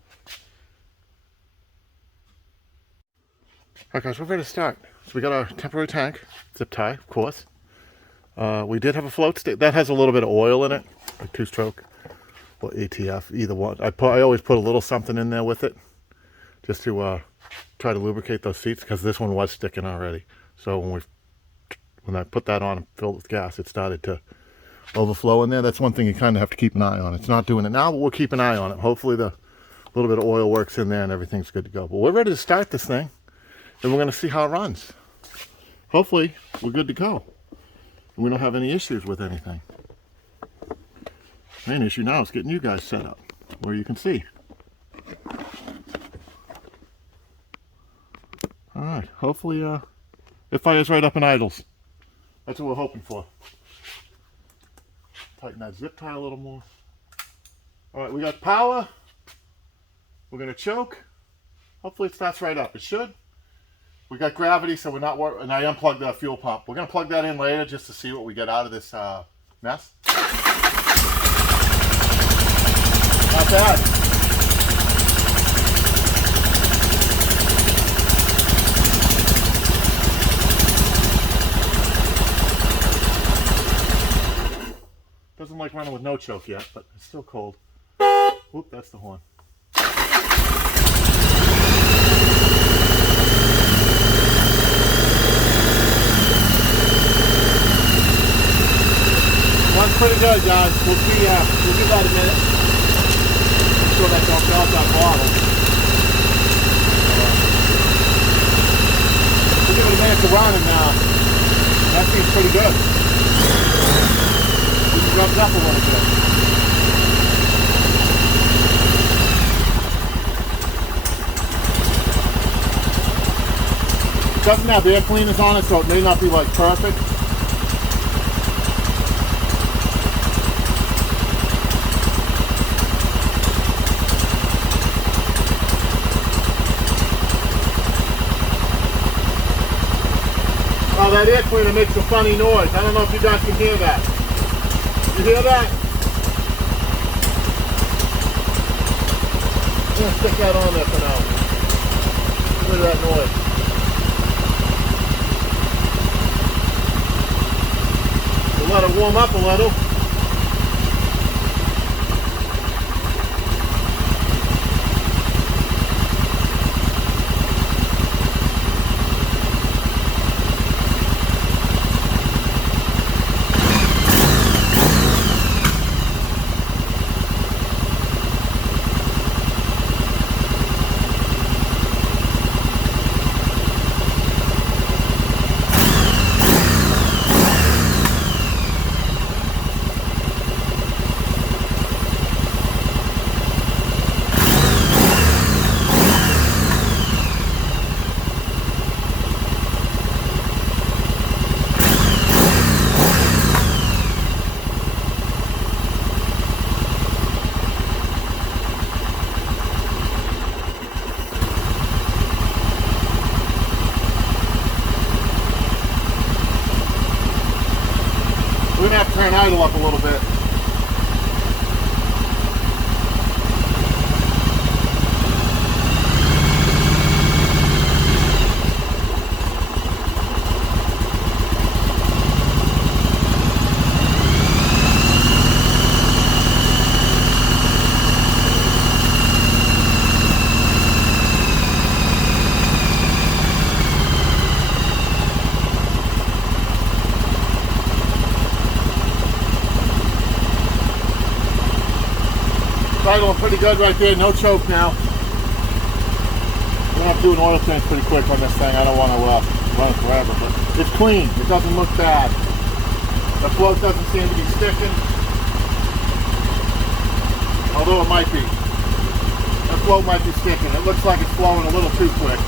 Alright guys, we're ready to start. So we got our temporary tank, zip tie, of course. We did have a float state. That has a little bit of oil in it, like 2-stroke or ATF, either one. I always put a little something in there with it, just to try to lubricate those seats, because this one was sticking already. So when I put that on and filled with gas, it started to overflow in there. That's one thing you kind of have to keep an eye on. It's not doing it now, but we'll keep an eye on it. Hopefully the little bit of oil works in there and everything's good to go. But we're ready to start this thing. And we're going to see how it runs. Hopefully, we're good to go. And we don't have any issues with anything. Main issue now is getting you guys set up where you can see. Alright, hopefully it fires right up and idles. That's what we're hoping for. Tighten that zip tie a little more. Alright, we got power. We're going to choke. Hopefully it starts right up. It should. We got gravity, so we're not worried. And I unplugged the fuel pump. We're going to plug that in later just to see what we get out of this mess. Not bad. Doesn't like running with no choke yet, but it's still cold. Whoop, that's the horn. Runs pretty good, guys. We'll give that a minute. Make sure that don't melt that bottle. We'll give it a minute to run, and that seems pretty good. We can rev it up a little bit. It doesn't have air cleaners on it, so it may not be like perfect. Oh, that air cleaner makes a funny noise. I don't know if you guys can hear that. You hear that? I'm going to stick that on there for now. Look at that noise. We'll let it warm up a little. We're going to have to turn idle up a little bit. pretty good right there. No choke now. We're going to have to do an oil change pretty quick on this thing. I don't want to run it forever, but it's clean. It doesn't look bad. The float doesn't seem to be sticking. Although it might be. The float might be sticking. It looks like it's flowing a little too quick.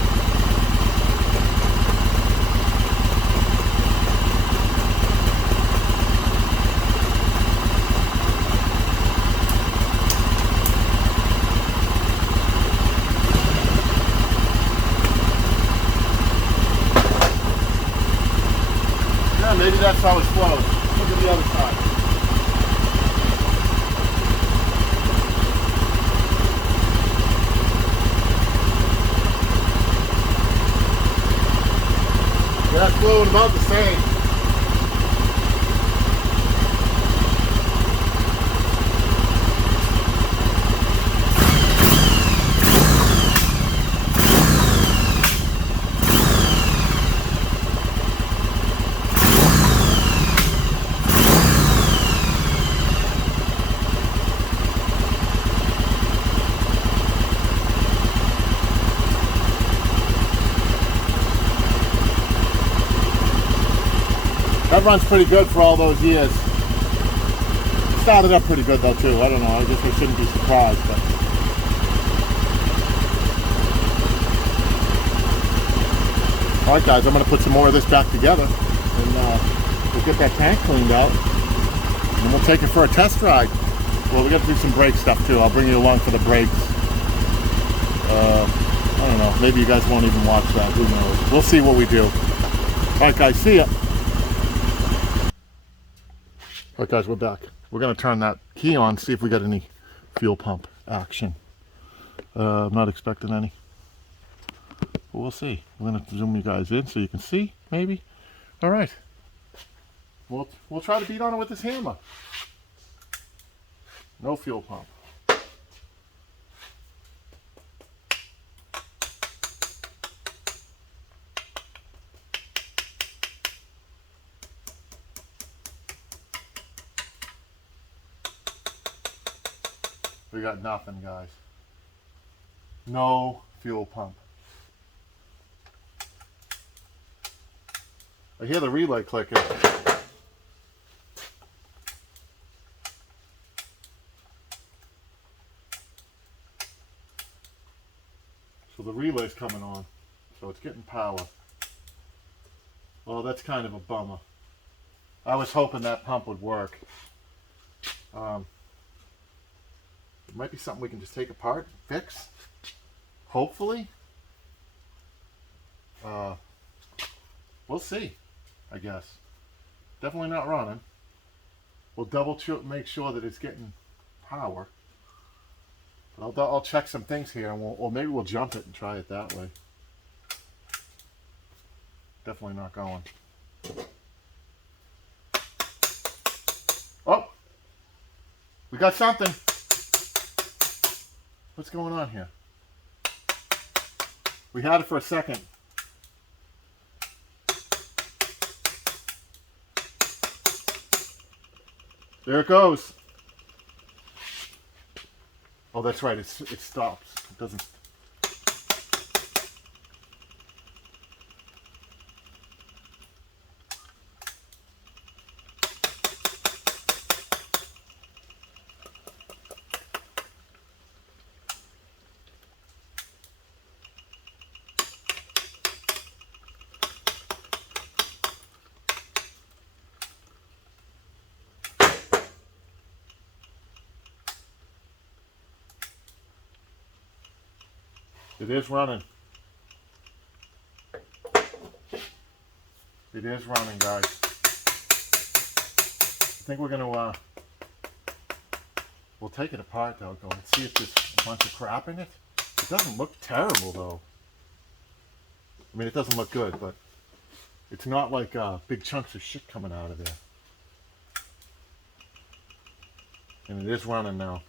Yeah, maybe that's how it flows. Look at the other side. Yeah, it's flowing about the same. That runs pretty good for all those years. It started up pretty good though too. I don't know, I guess I shouldn't be surprised. But alright guys, I'm going to put some more of this back together and we'll get that tank cleaned out and then we'll take it for a test ride. Well, we got to do some brake stuff too. I'll bring you along for the brakes. I don't know, maybe you guys won't even watch that, who knows. We'll see what we do. Alright guys, see ya. Alright guys, we're back. We're going to turn that key on, see if we get any fuel pump action. I'm not expecting any. But we'll see. We're going to zoom you guys in so you can see, maybe. Alright. We'll try to beat on it with this hammer. No fuel pump. We got nothing, guys. No fuel pump. I hear the relay clicking. So the relay's coming on. So it's getting power. Well, that's kind of a bummer. I was hoping that pump would work. It might be something we can just take apart, fix, hopefully. We'll see, I guess. Definitely not running. We'll make sure that it's getting power. But I'll check some things here, and or maybe we'll jump it and try it that way. Definitely not going. Oh! We got something. What's going on here? We had it for a second. There it goes. Oh, that's right. It stops. It doesn't. It is running. It is running, guys. I think we're gonna we'll take it apart though, go and see if there's a bunch of crap in it. It doesn't look terrible though. I mean, it doesn't look good, but it's not like big chunks of shit coming out of there. And it is running now.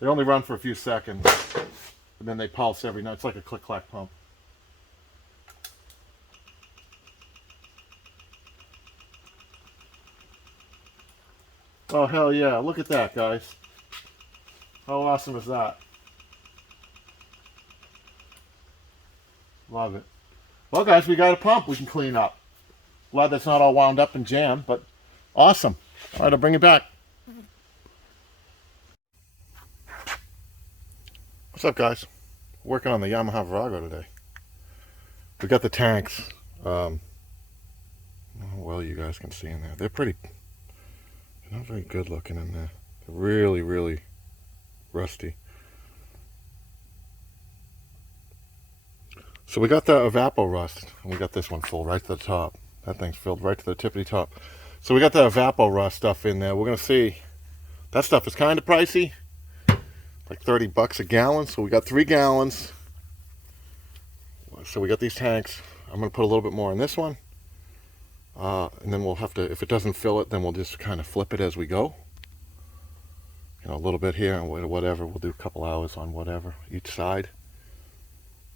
They only run for a few seconds, and then they pulse every night. It's like a click-clack pump. Oh, hell yeah. Look at that, guys. How awesome is that? Love it. Well, guys, we got a pump we can clean up. Glad that's not all wound up and jammed, but awesome. All right, I'll bring it back. What's up, guys? Working on the Yamaha Virargo today. We got the tanks. Well, you guys can see in there. They're not very good looking in there. They're really, really rusty. So we got the Evapor rust, and we got this one full right to the top. That thing's filled right to the tippity top. So we got the Evapor rust stuff in there. We're gonna see. That stuff is kind of pricey, like 30 bucks a gallon. So we got 3 gallons. So we got these tanks. I'm gonna put a little bit more in this one, and then we'll have to. If it doesn't fill it, then we'll just kind of flip it as we go. You know, a little bit here and whatever. We'll do a couple hours on whatever each side,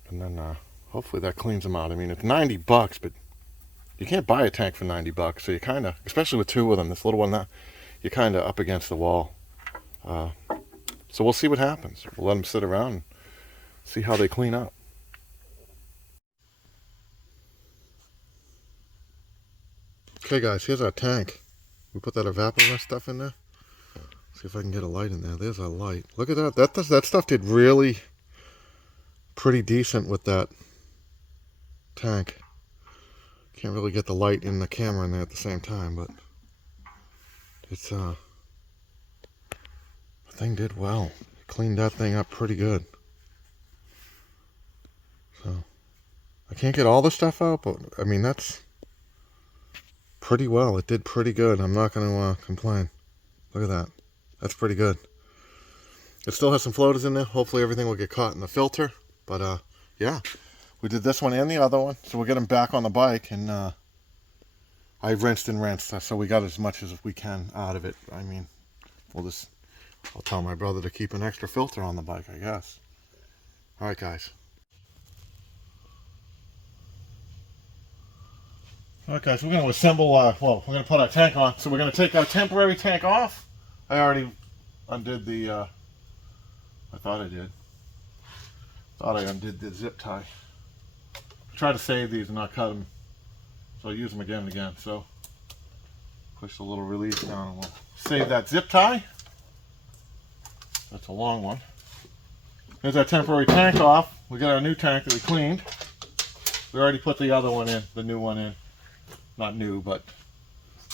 and then hopefully that cleans them out. I mean, it's 90 bucks, but you can't buy a tank for 90 bucks. So you kind of, especially with 2 of them, this little one, you're kind of up against the wall. So we'll see what happens. We'll let them sit around and see how they clean up. Okay, guys, here's our tank. We put that Evapor stuff in there. See if I can get a light in there. There's our light. Look at that. That stuff did really pretty decent with that tank. Can't really get the light in the camera in there at the same time, but it's the thing did well. It cleaned that thing up pretty good. So I can't get all the stuff out, but I mean that's pretty well. It did pretty good. I'm not going to complain. Look at that. That's pretty good. It still has some floaters in there. Hopefully everything will get caught in the filter. But yeah, we did this one and the other one. So we'll get them back on the bike. And I rinsed and rinsed. So we got as much as we can out of it. I mean, I'll tell my brother to keep an extra filter on the bike, I guess. All right, guys. All right, guys, we're going to assemble, well, we're going to put our tank on. So we're going to take our temporary tank off. I already undid the, I thought I did. Thought I undid the zip tie. I try to save these and not cut them. So I use them again and again. So push the little release down and we'll save that zip tie. That's a long one. There's our temporary tank off. We got our new tank that we cleaned. We already put the other one in, the new one in. Not new, but,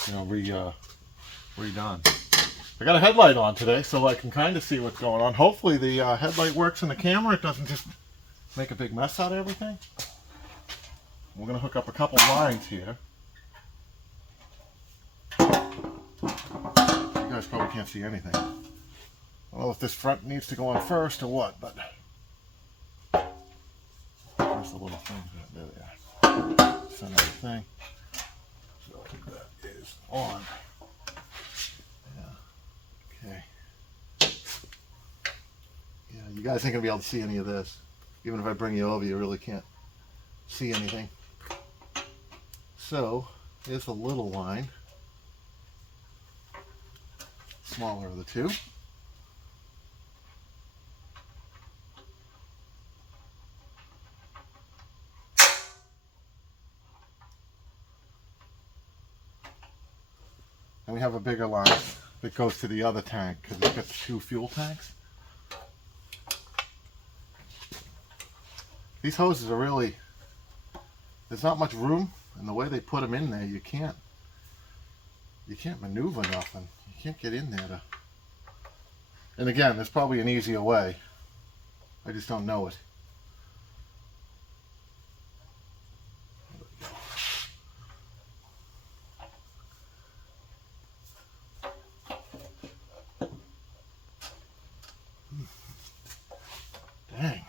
you know, redone. I got a headlight on today, so I can kind of see what's going on. Hopefully the headlight works in the camera. It doesn't just make a big mess out of everything. We're going to hook up a couple lines here. You guys probably can't see anything. I don't know if this front needs to go on first or what, but there's the little thing. There they are. Center of the thing. So that is on. Yeah. Okay. Yeah, you guys ain't gonna be able to see any of this. Even if I bring you over, you really can't see anything. So here's the little line. Smaller of the two. And we have a bigger line that goes to the other tank because it's got 2 fuel tanks. These hoses are really, there's not much room, and the way they put them in there, you can't maneuver nothing. You can't get in there to, and again, there's probably an easier way. I just don't know it. Dang.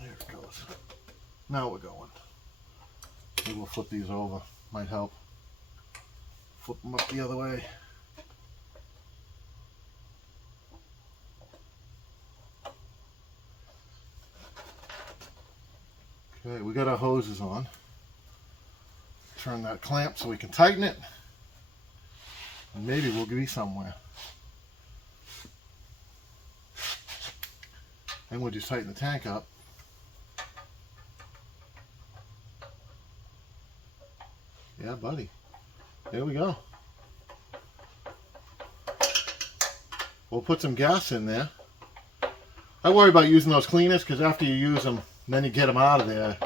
There it goes. Now we're going. Maybe we'll flip these over. Might help. Flip them up the other way. Okay, we got our hoses on. Turn that clamp so we can tighten it. Maybe we'll be somewhere. And we'll just tighten the tank up. Yeah, buddy. There we go. We'll put some gas in there. I worry about using those cleaners because after you use them, then you get them out of there.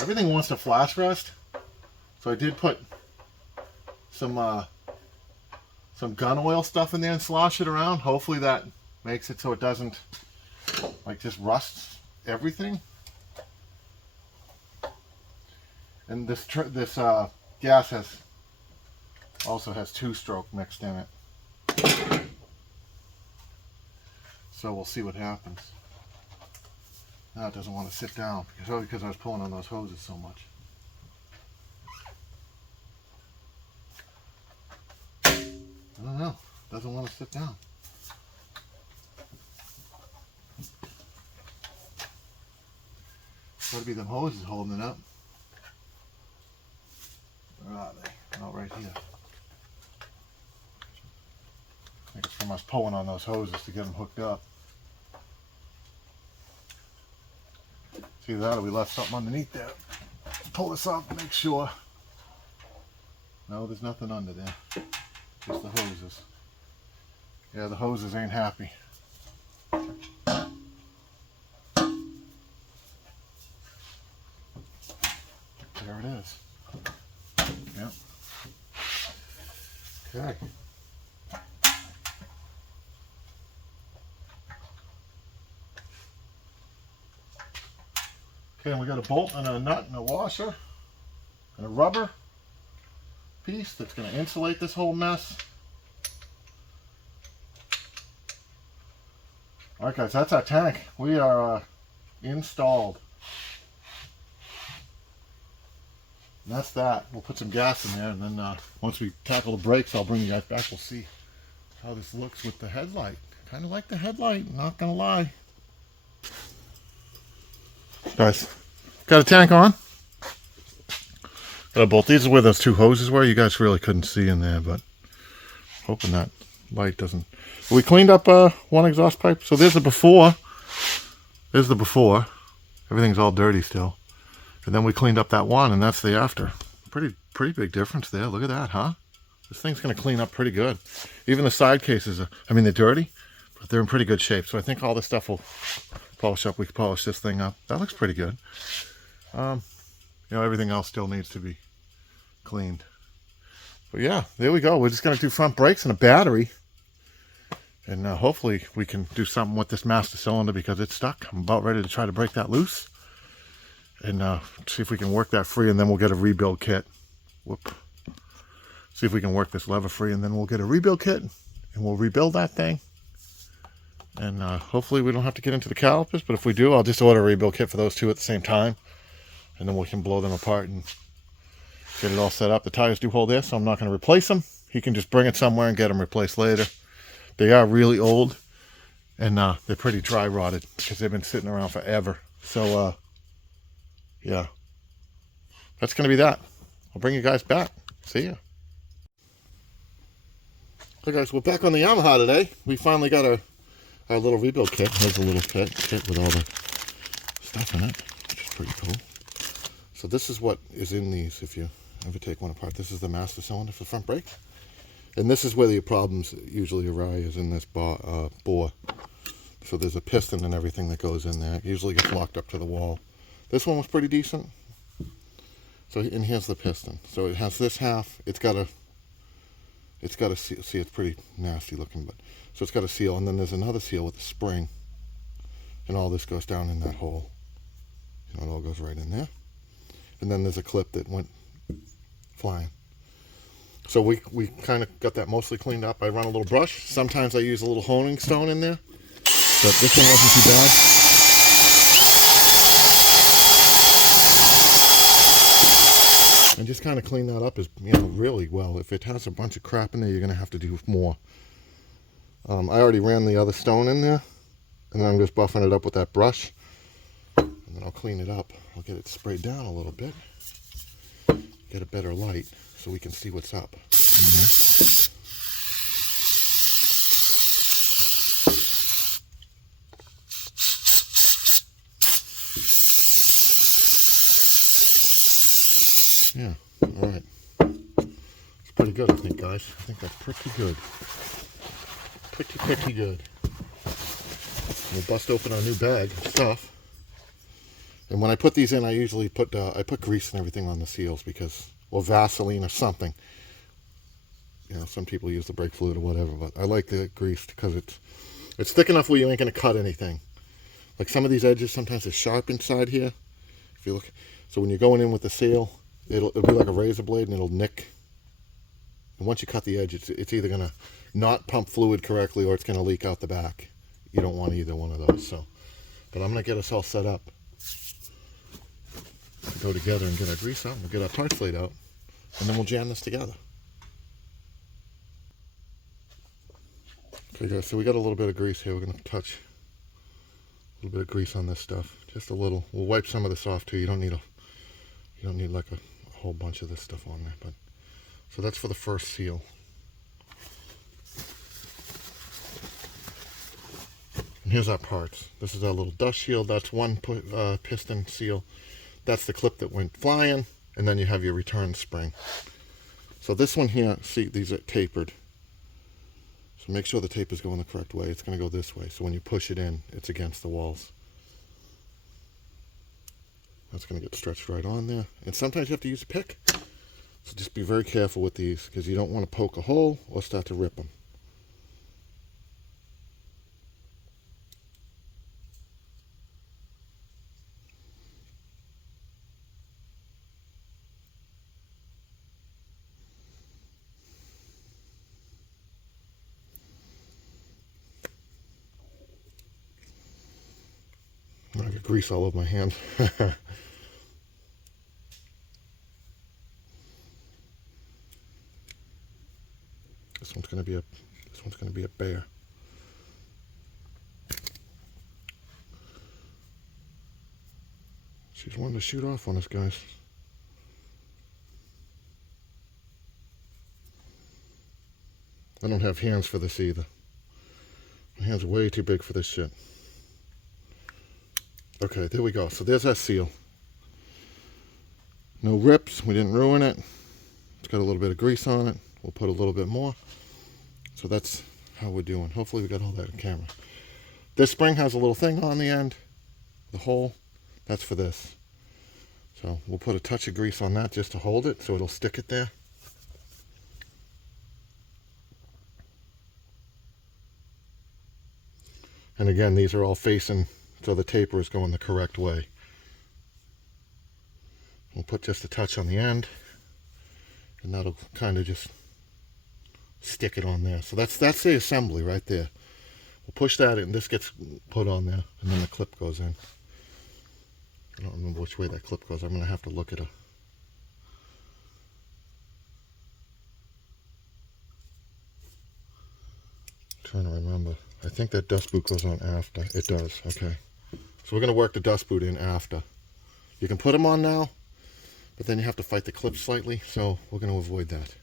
Everything wants to flash rust. So I did put some gun oil stuff in there and slosh it around. Hopefully that makes it so it doesn't like just rust everything. And this gas also has 2-stroke mixed in it. So we'll see what happens. Now it doesn't want to sit down because I was pulling on those hoses so much. I don't know. It doesn't want to sit down. Gotta be them hoses holding it up. Where are they? Oh, right here. I think it's from us pulling on those hoses to get them hooked up. See that, or we left something underneath there. Pull this off and make sure. No, there's nothing under there. Just the hoses. Yeah, the hoses ain't happy. There it is. Yep. Okay. Okay, and we got a bolt and a nut and a washer and a rubber piece that's going to insulate this whole mess. Alright guys, that's our tank. We are installed. And that's that. We'll put some gas in there, and then once we tackle the brakes, I'll bring you guys back. We'll see how this looks with the headlight. Kind of like the headlight, not gonna lie. Guys, got a tank on. Got a bolt. These are where those 2 hoses were. You guys really couldn't see in there, but hoping that light doesn't. We cleaned up one exhaust pipe. So there's the before. There's the before. Everything's all dirty still. And then we cleaned up that one, and that's the after. Pretty big difference there. Look at that, huh? This thing's going to clean up pretty good. Even the side cases, I mean, they're dirty, but they're in pretty good shape. So I think all this stuff will polish up. We can polish this thing up. That looks pretty good. You know, everything else still needs to be cleaned. But yeah, there we go. We're just going to do front brakes and a battery. And hopefully we can do something with this master cylinder because it's stuck. I'm about ready to try to break that loose. And see if we can work that free, and then we'll get a rebuild kit. Whoop. See if we can work this lever free, and then we'll get a rebuild kit, and we'll rebuild that thing. And hopefully we don't have to get into the calipers, but if we do, I'll just order a rebuild kit for those 2 at the same time. And then we can blow them apart and get it all set up. The tires do hold this, so I'm not going to replace them. He can just bring it somewhere and get them replaced later. They are really old, and they're pretty dry rotted because they've been sitting around forever. So, yeah, that's going to be that. I'll bring you guys back. See ya. Okay guys, we're back on the Yamaha today. We finally got our little rebuild kit. Here's a little kit with all the stuff in it, which is pretty cool. So this is what is in these if you ever take one apart. This is the master cylinder for the front brakes. And this is where the problems usually arise, is in this bore. So there's a piston and everything that goes in there. It usually gets locked up to the wall. This one was pretty decent. So, and here's the piston. So it has this half. It's got a seal. See, it's pretty nasty looking, but so it's got a seal, and then there's another seal with a spring, and all this goes down in that hole. You know, it all goes right in there. And then there's a clip that went flying. So we kind of got that mostly cleaned up. I run a little brush. Sometimes I use a little honing stone in there, but this one wasn't too bad. And just kind of clean that up, as you know, really well. If it has a bunch of crap in there, you're going to have to do more. I already ran the other stone in there, and then I'm just buffing it up with that brush, and then I'll clean it up. I'll get it sprayed down a little bit, get a better light so we can see what's up in there. good, I think, guys. I think that's pretty good. Pretty good. We'll bust open our new bag of stuff. And when I put these in, I usually put grease and everything on the seals because, or Vaseline or something. You know, some people use the brake fluid or whatever, but I like the grease because it's thick enough where you ain't gonna cut anything. Like some of these edges, sometimes they're sharp inside here. If you look, so when you're going in with the seal, it'll be like a razor blade and it'll nick. And once you cut the edge, it's either gonna not pump fluid correctly or it's gonna leak out the back. You don't want either one of those. So, but I'm gonna get us all set up to go together and get our grease out. We'll get our torque plate out, and then we'll jam this together. Okay, guys. So we got a little bit of grease here. We're gonna touch a little bit of grease on this stuff, just a little. We'll wipe some of this off too. You don't need like a whole bunch of this stuff on there. But so that's for the first seal. And here's our parts. This is our little dust shield. That's one piston seal. That's the clip that went flying, and then you have your return spring. So this one here, see, these are tapered. So make sure the tape is going the correct way. It's going to go this way. So when you push it in, it's against the walls. That's going to get stretched right on there. And sometimes you have to use a pick. So just be very careful with these because you don't want to poke a hole or start to rip them. I got grease all over my hands. This one's gonna be a bear. She's wanting to shoot off on us, guys. I don't have hands for this either. My hands are way too big for this shit. Okay, there we go. So there's our seal. No rips. We didn't ruin it. It's got a little bit of grease on it. We'll put a little bit more. So that's how we're doing. Hopefully we got all that on camera. This spring has a little thing on the end. The hole. That's for this. So we'll put a touch of grease on that just to hold it so it'll stick it there. And again, these are all facing so the taper is going the correct way. We'll put just a touch on the end, and that'll kind of just stick it on there. So that's the assembly right there. We'll push that in, this gets put on there, and then the clip goes in. I don't remember which way that clip goes. I'm going to have to look at it. Trying to remember. I think that dust boot goes on after. It does. Okay. So we're going to work the dust boot in after. You can put them on now, but then you have to fight the clip slightly, so we're going to avoid that.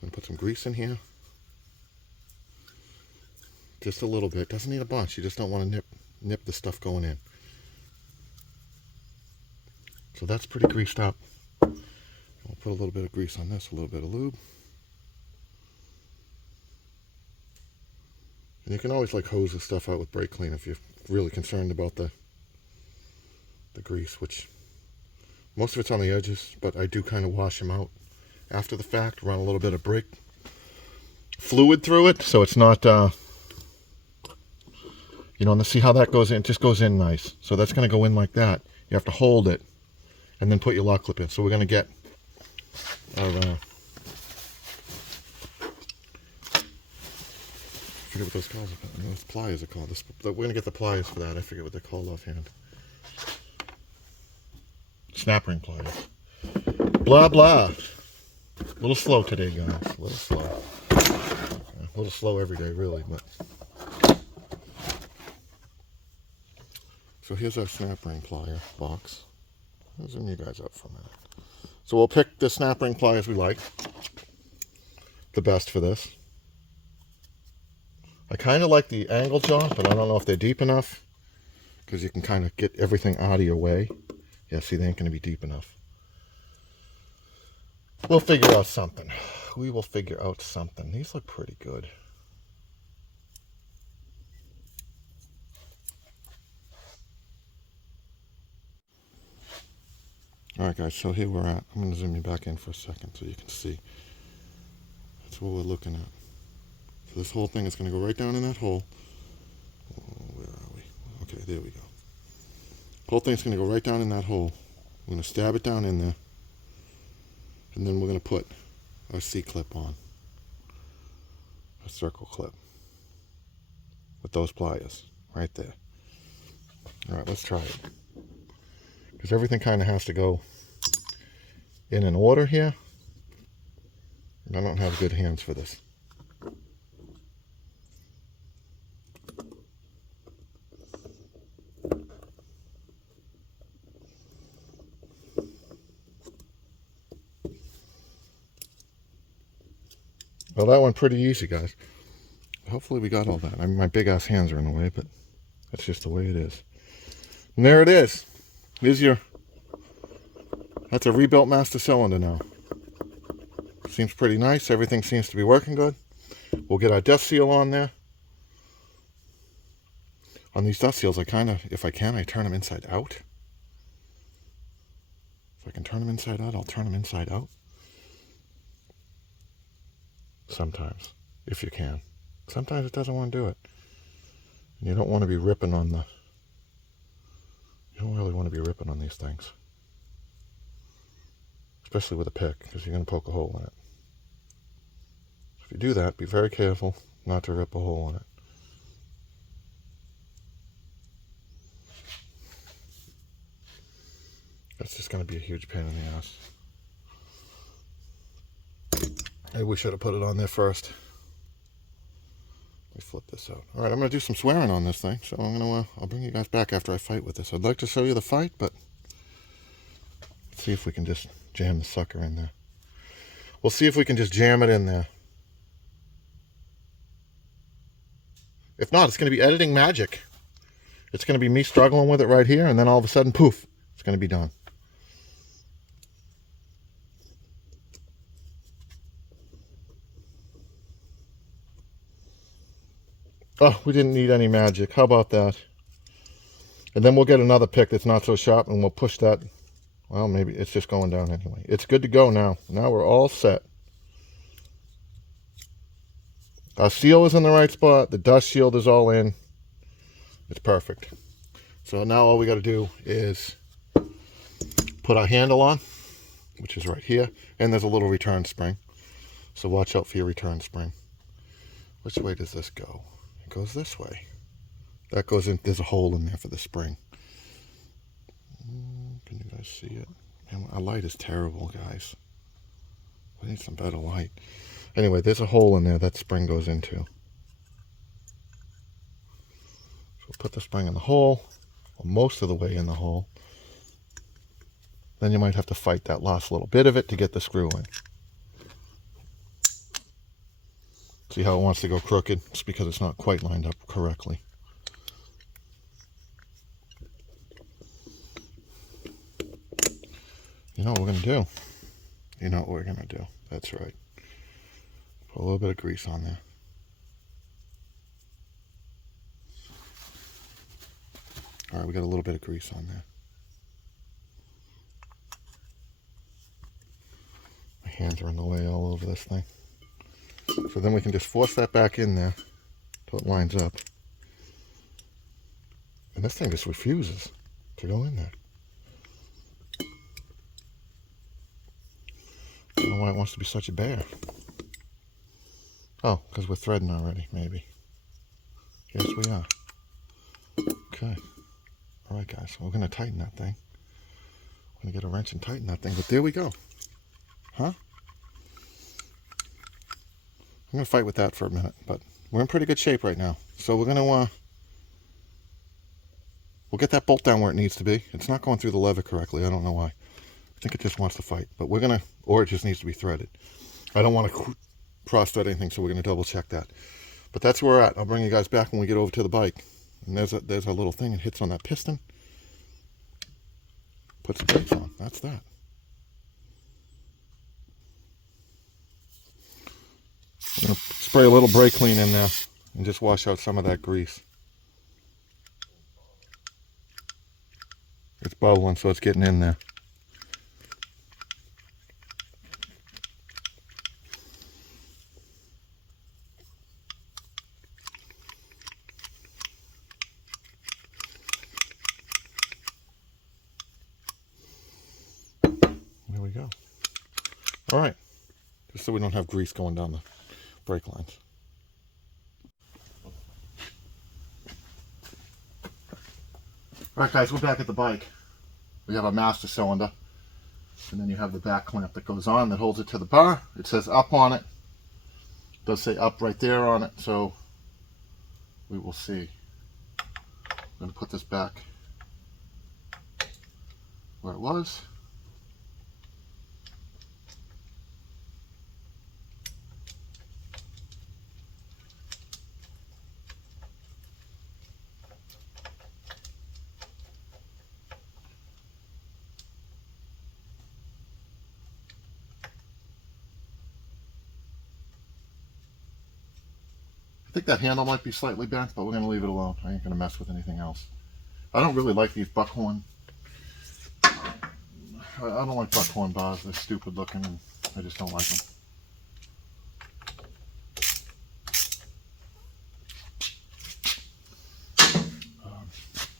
I'm going to put some grease in here. Just a little bit. Doesn't need a bunch. You just don't want to nip the stuff going in. So that's pretty greased up. I'll put a little bit of grease on this, a little bit of lube. And you can always like hose the stuff out with brake clean if you're really concerned about the grease, which most of it's on the edges, but I do kind of wash them out after the fact, run a little bit of brake fluid through it so it's not, you know, and see how that goes in? It just goes in nice. So that's going to go in like that. You have to hold it and then put your lock clip in. So we're going to get our, I forget what those calls are. Those pliers are called. We're going to get the pliers for that. I forget what they're called offhand. Snap ring pliers. Blah, blah. A little slow today, guys. A little slow. A little slow every day, really. But so here's our snap ring plier box. I'll zoom you guys up for a minute. So we'll pick the snap ring pliers we like. The best for this. I kind of like the angle jaw, but I don't know if they're deep enough because you can kind of get everything out of your way. Yeah, see, they ain't going to be deep enough. We'll figure out something. We will figure out something. These look pretty good. Alright guys, so here we're at. I'm going to zoom you back in for a second so you can see. That's what we're looking at. So this whole thing is going to go right down in that hole. Oh, where are we? Okay, there we go. The whole thing's going to go right down in that hole. We're going to stab it down in there. And then we're going to put our C-clip on. A circle clip. With those pliers. Right there. Alright, let's try it. Because everything kind of has to go in an order here. And I don't have good hands for this. Well, that went pretty easy, guys. Hopefully we got all that. I mean, my big ass hands are in the way, but that's just the way it is. And there it is. That's a rebuilt master cylinder now. Seems pretty nice. Everything seems to be working good. We'll get our dust seal on there. On these dust seals, if I can, I turn them inside out. If I can turn them inside out, I'll turn them inside out. Sometimes, if you can. Sometimes it doesn't want to do it. And you don't want to be ripping on the... You don't really want to be ripping on these things. Especially with a pick, because you're going to poke a hole in it. If you do that, be very careful not to rip a hole in it. That's just going to be a huge pain in the ass. Maybe we should have put it on there first. Let me flip this out. Alright, I'm going to do some swearing on this thing, so I'll bring you guys back after I fight with this. I'd like to show you the fight, but let's see if we can just jam the sucker in there. We'll see if we can just jam it in there. If not, it's going to be editing magic. It's going to be me struggling with it right here, and then all of a sudden, poof, it's going to be done. Oh, we didn't need any magic. How about that? And then we'll get another pick that's not so sharp, and we'll push that. Well, maybe it's just going down anyway. It's good to go now. Now we're all set. Our seal is in the right spot. The dust shield is all in. It's perfect. So now all we got to do is put our handle on, which is right here. And there's a little return spring. So watch out for your return spring. Which way does this go? It goes this way. That goes in. There's a hole in there for the spring. Can you guys see it? Man, our light is terrible, guys. We need some better light. Anyway, there's a hole in there that spring goes into. So we'll put the spring in the hole, or most of the way in the hole. Then you might have to fight that last little bit of it to get the screw in. See how it wants to go crooked? It's because it's not quite lined up correctly. You know what we're going to do? You know what we're going to do. That's right. Put a little bit of grease on there. Alright, we got a little bit of grease on there. My hands are in the way all over this thing. So then we can just force that back in there till it lines up. And this thing just refuses to go in there. I don't know why it wants to be such a bear. Oh, because we're threading already, maybe. Yes, we are. Okay. Alright, guys, we're going to tighten that thing. We're going to get a wrench and tighten that thing, but there we go. Huh? I'm going to fight with that for a minute, but we're in pretty good shape right now. So we're going to, we'll get that bolt down where it needs to be. It's not going through the lever correctly. I don't know why. I think it just wants to fight, but we're going to, or it just needs to be threaded. I don't want to cross-thread anything, so we're going to double check that. But that's where we're at. I'll bring you guys back when we get over to the bike. And there's a little thing. It hits on that piston. Puts the brakes on. That's that. I'm going to spray a little brake clean in there and just wash out some of that grease. It's bubbling, so it's getting in there. There we go. All right, just so we don't have grease going down the brake lines. All right, guys, we're back at the bike. We have a master cylinder, and then you have the back clamp that goes on that holds it to the bar. It says up on it. It does say up right there on it, so we will see. I'm going to put this back where it was. I think that handle might be slightly bent, but we're going to leave it alone. I ain't going to mess with anything else. I don't really like these buckhorn. I don't like buckhorn bars. They're stupid looking, and I just don't like them.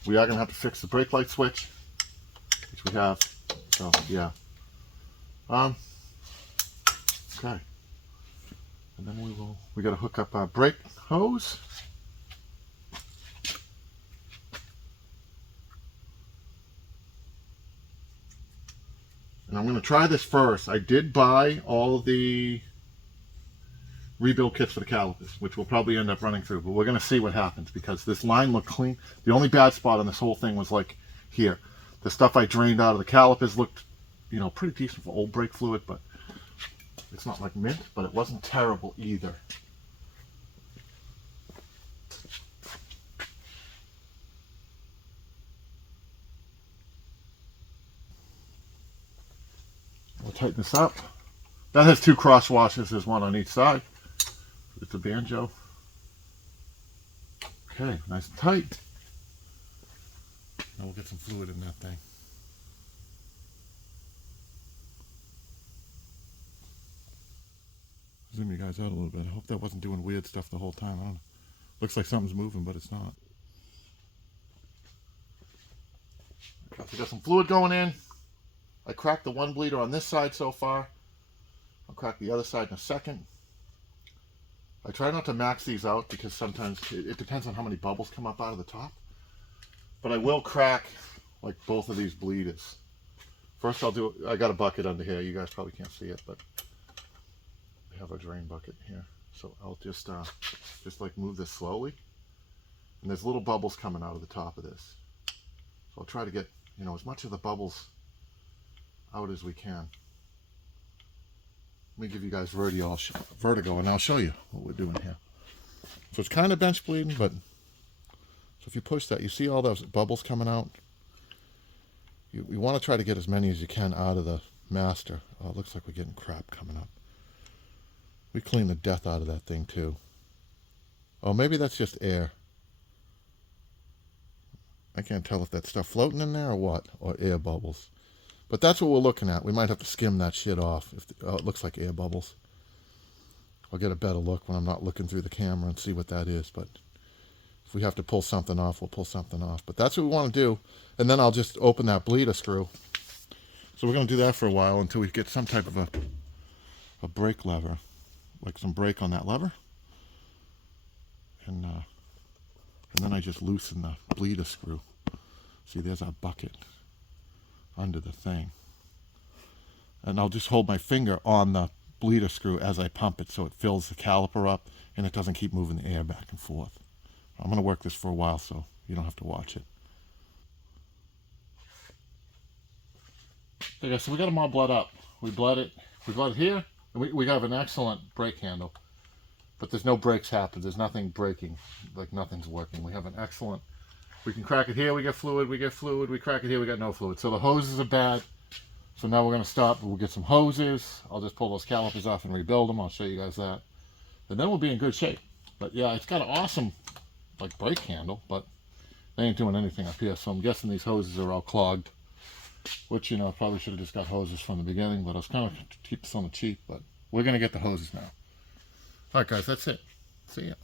We are going to have to fix the brake light switch, which we have. So, yeah. Okay. And then we got to hook up our brake hose. And I'm going to try this first. I did buy all the rebuild kits for the calipers, which we'll probably end up running through, but we're going to see what happens because this line looked clean. The only bad spot on this whole thing was like here. The stuff I drained out of the calipers looked, pretty decent for old brake fluid, but it's not like mint, but it wasn't terrible either. We'll tighten this up. That has 2 cross washers. There's one on each side. It's a banjo. Okay, nice and tight. Now we'll get some fluid in that thing. Zoom you guys out a little bit. I hope that wasn't doing weird stuff the whole time. I don't know. Looks like something's moving, but it's not. Okay, so we got some fluid going in. I cracked the one bleeder on this side so far. I'll crack the other side in a second. I try not to max these out because sometimes it depends on how many bubbles come up out of the top. But I will crack like both of these bleeders. First I got a bucket under here. You guys probably can't see it, but I have a drain bucket here. So I'll just like move this slowly. And there's little bubbles coming out of the top of this. So I'll try to get, as much of the bubbles out as we can. Let me give you guys vertigo, and I'll show you what we're doing here. So it's kind of bench bleeding, but so if you push that, you see all those bubbles coming out. You want to try to get as many as you can out of the master. Oh, it looks like we're getting crap coming up. We cleaned the death out of that thing too. Oh, maybe that's just air. I can't tell if that's stuff floating in there or what, or air bubbles. But that's what we're looking at. We might have to skim that shit off. It looks like air bubbles. I'll get a better look when I'm not looking through the camera and see what that is. But if we have to pull something off, we'll pull something off. But that's what we want to do. And then I'll just open that bleeder screw. So we're going to do that for a while until we get some type of a brake lever. Like some brake on that lever. And then I just loosen the bleeder screw. See, there's our bucket under the thing. And I'll just hold my finger on the bleeder screw as I pump it so it fills the caliper up and it doesn't keep moving the air back and forth. I'm going to work this for a while so you don't have to watch it. Okay, so we got them all bled up. We bled it here, and we have an excellent brake handle, but there's no brakes happening. There's nothing braking, like nothing's working. We have an excellent, we can crack it here, we get fluid, we crack it here, we got no fluid. So the hoses are bad. So now we're going to stop, we'll get some hoses. I'll just pull those calipers off and rebuild them. I'll show you guys that. and then we'll be in good shape. But yeah, it's got an awesome like brake handle, but they ain't doing anything up here, so I'm guessing these hoses are all clogged, which, you know, I probably should have just got hoses from the beginning, but I was kind of keep this on the cheap. But we're gonna get the hoses now. All right, guys, that's it. See ya.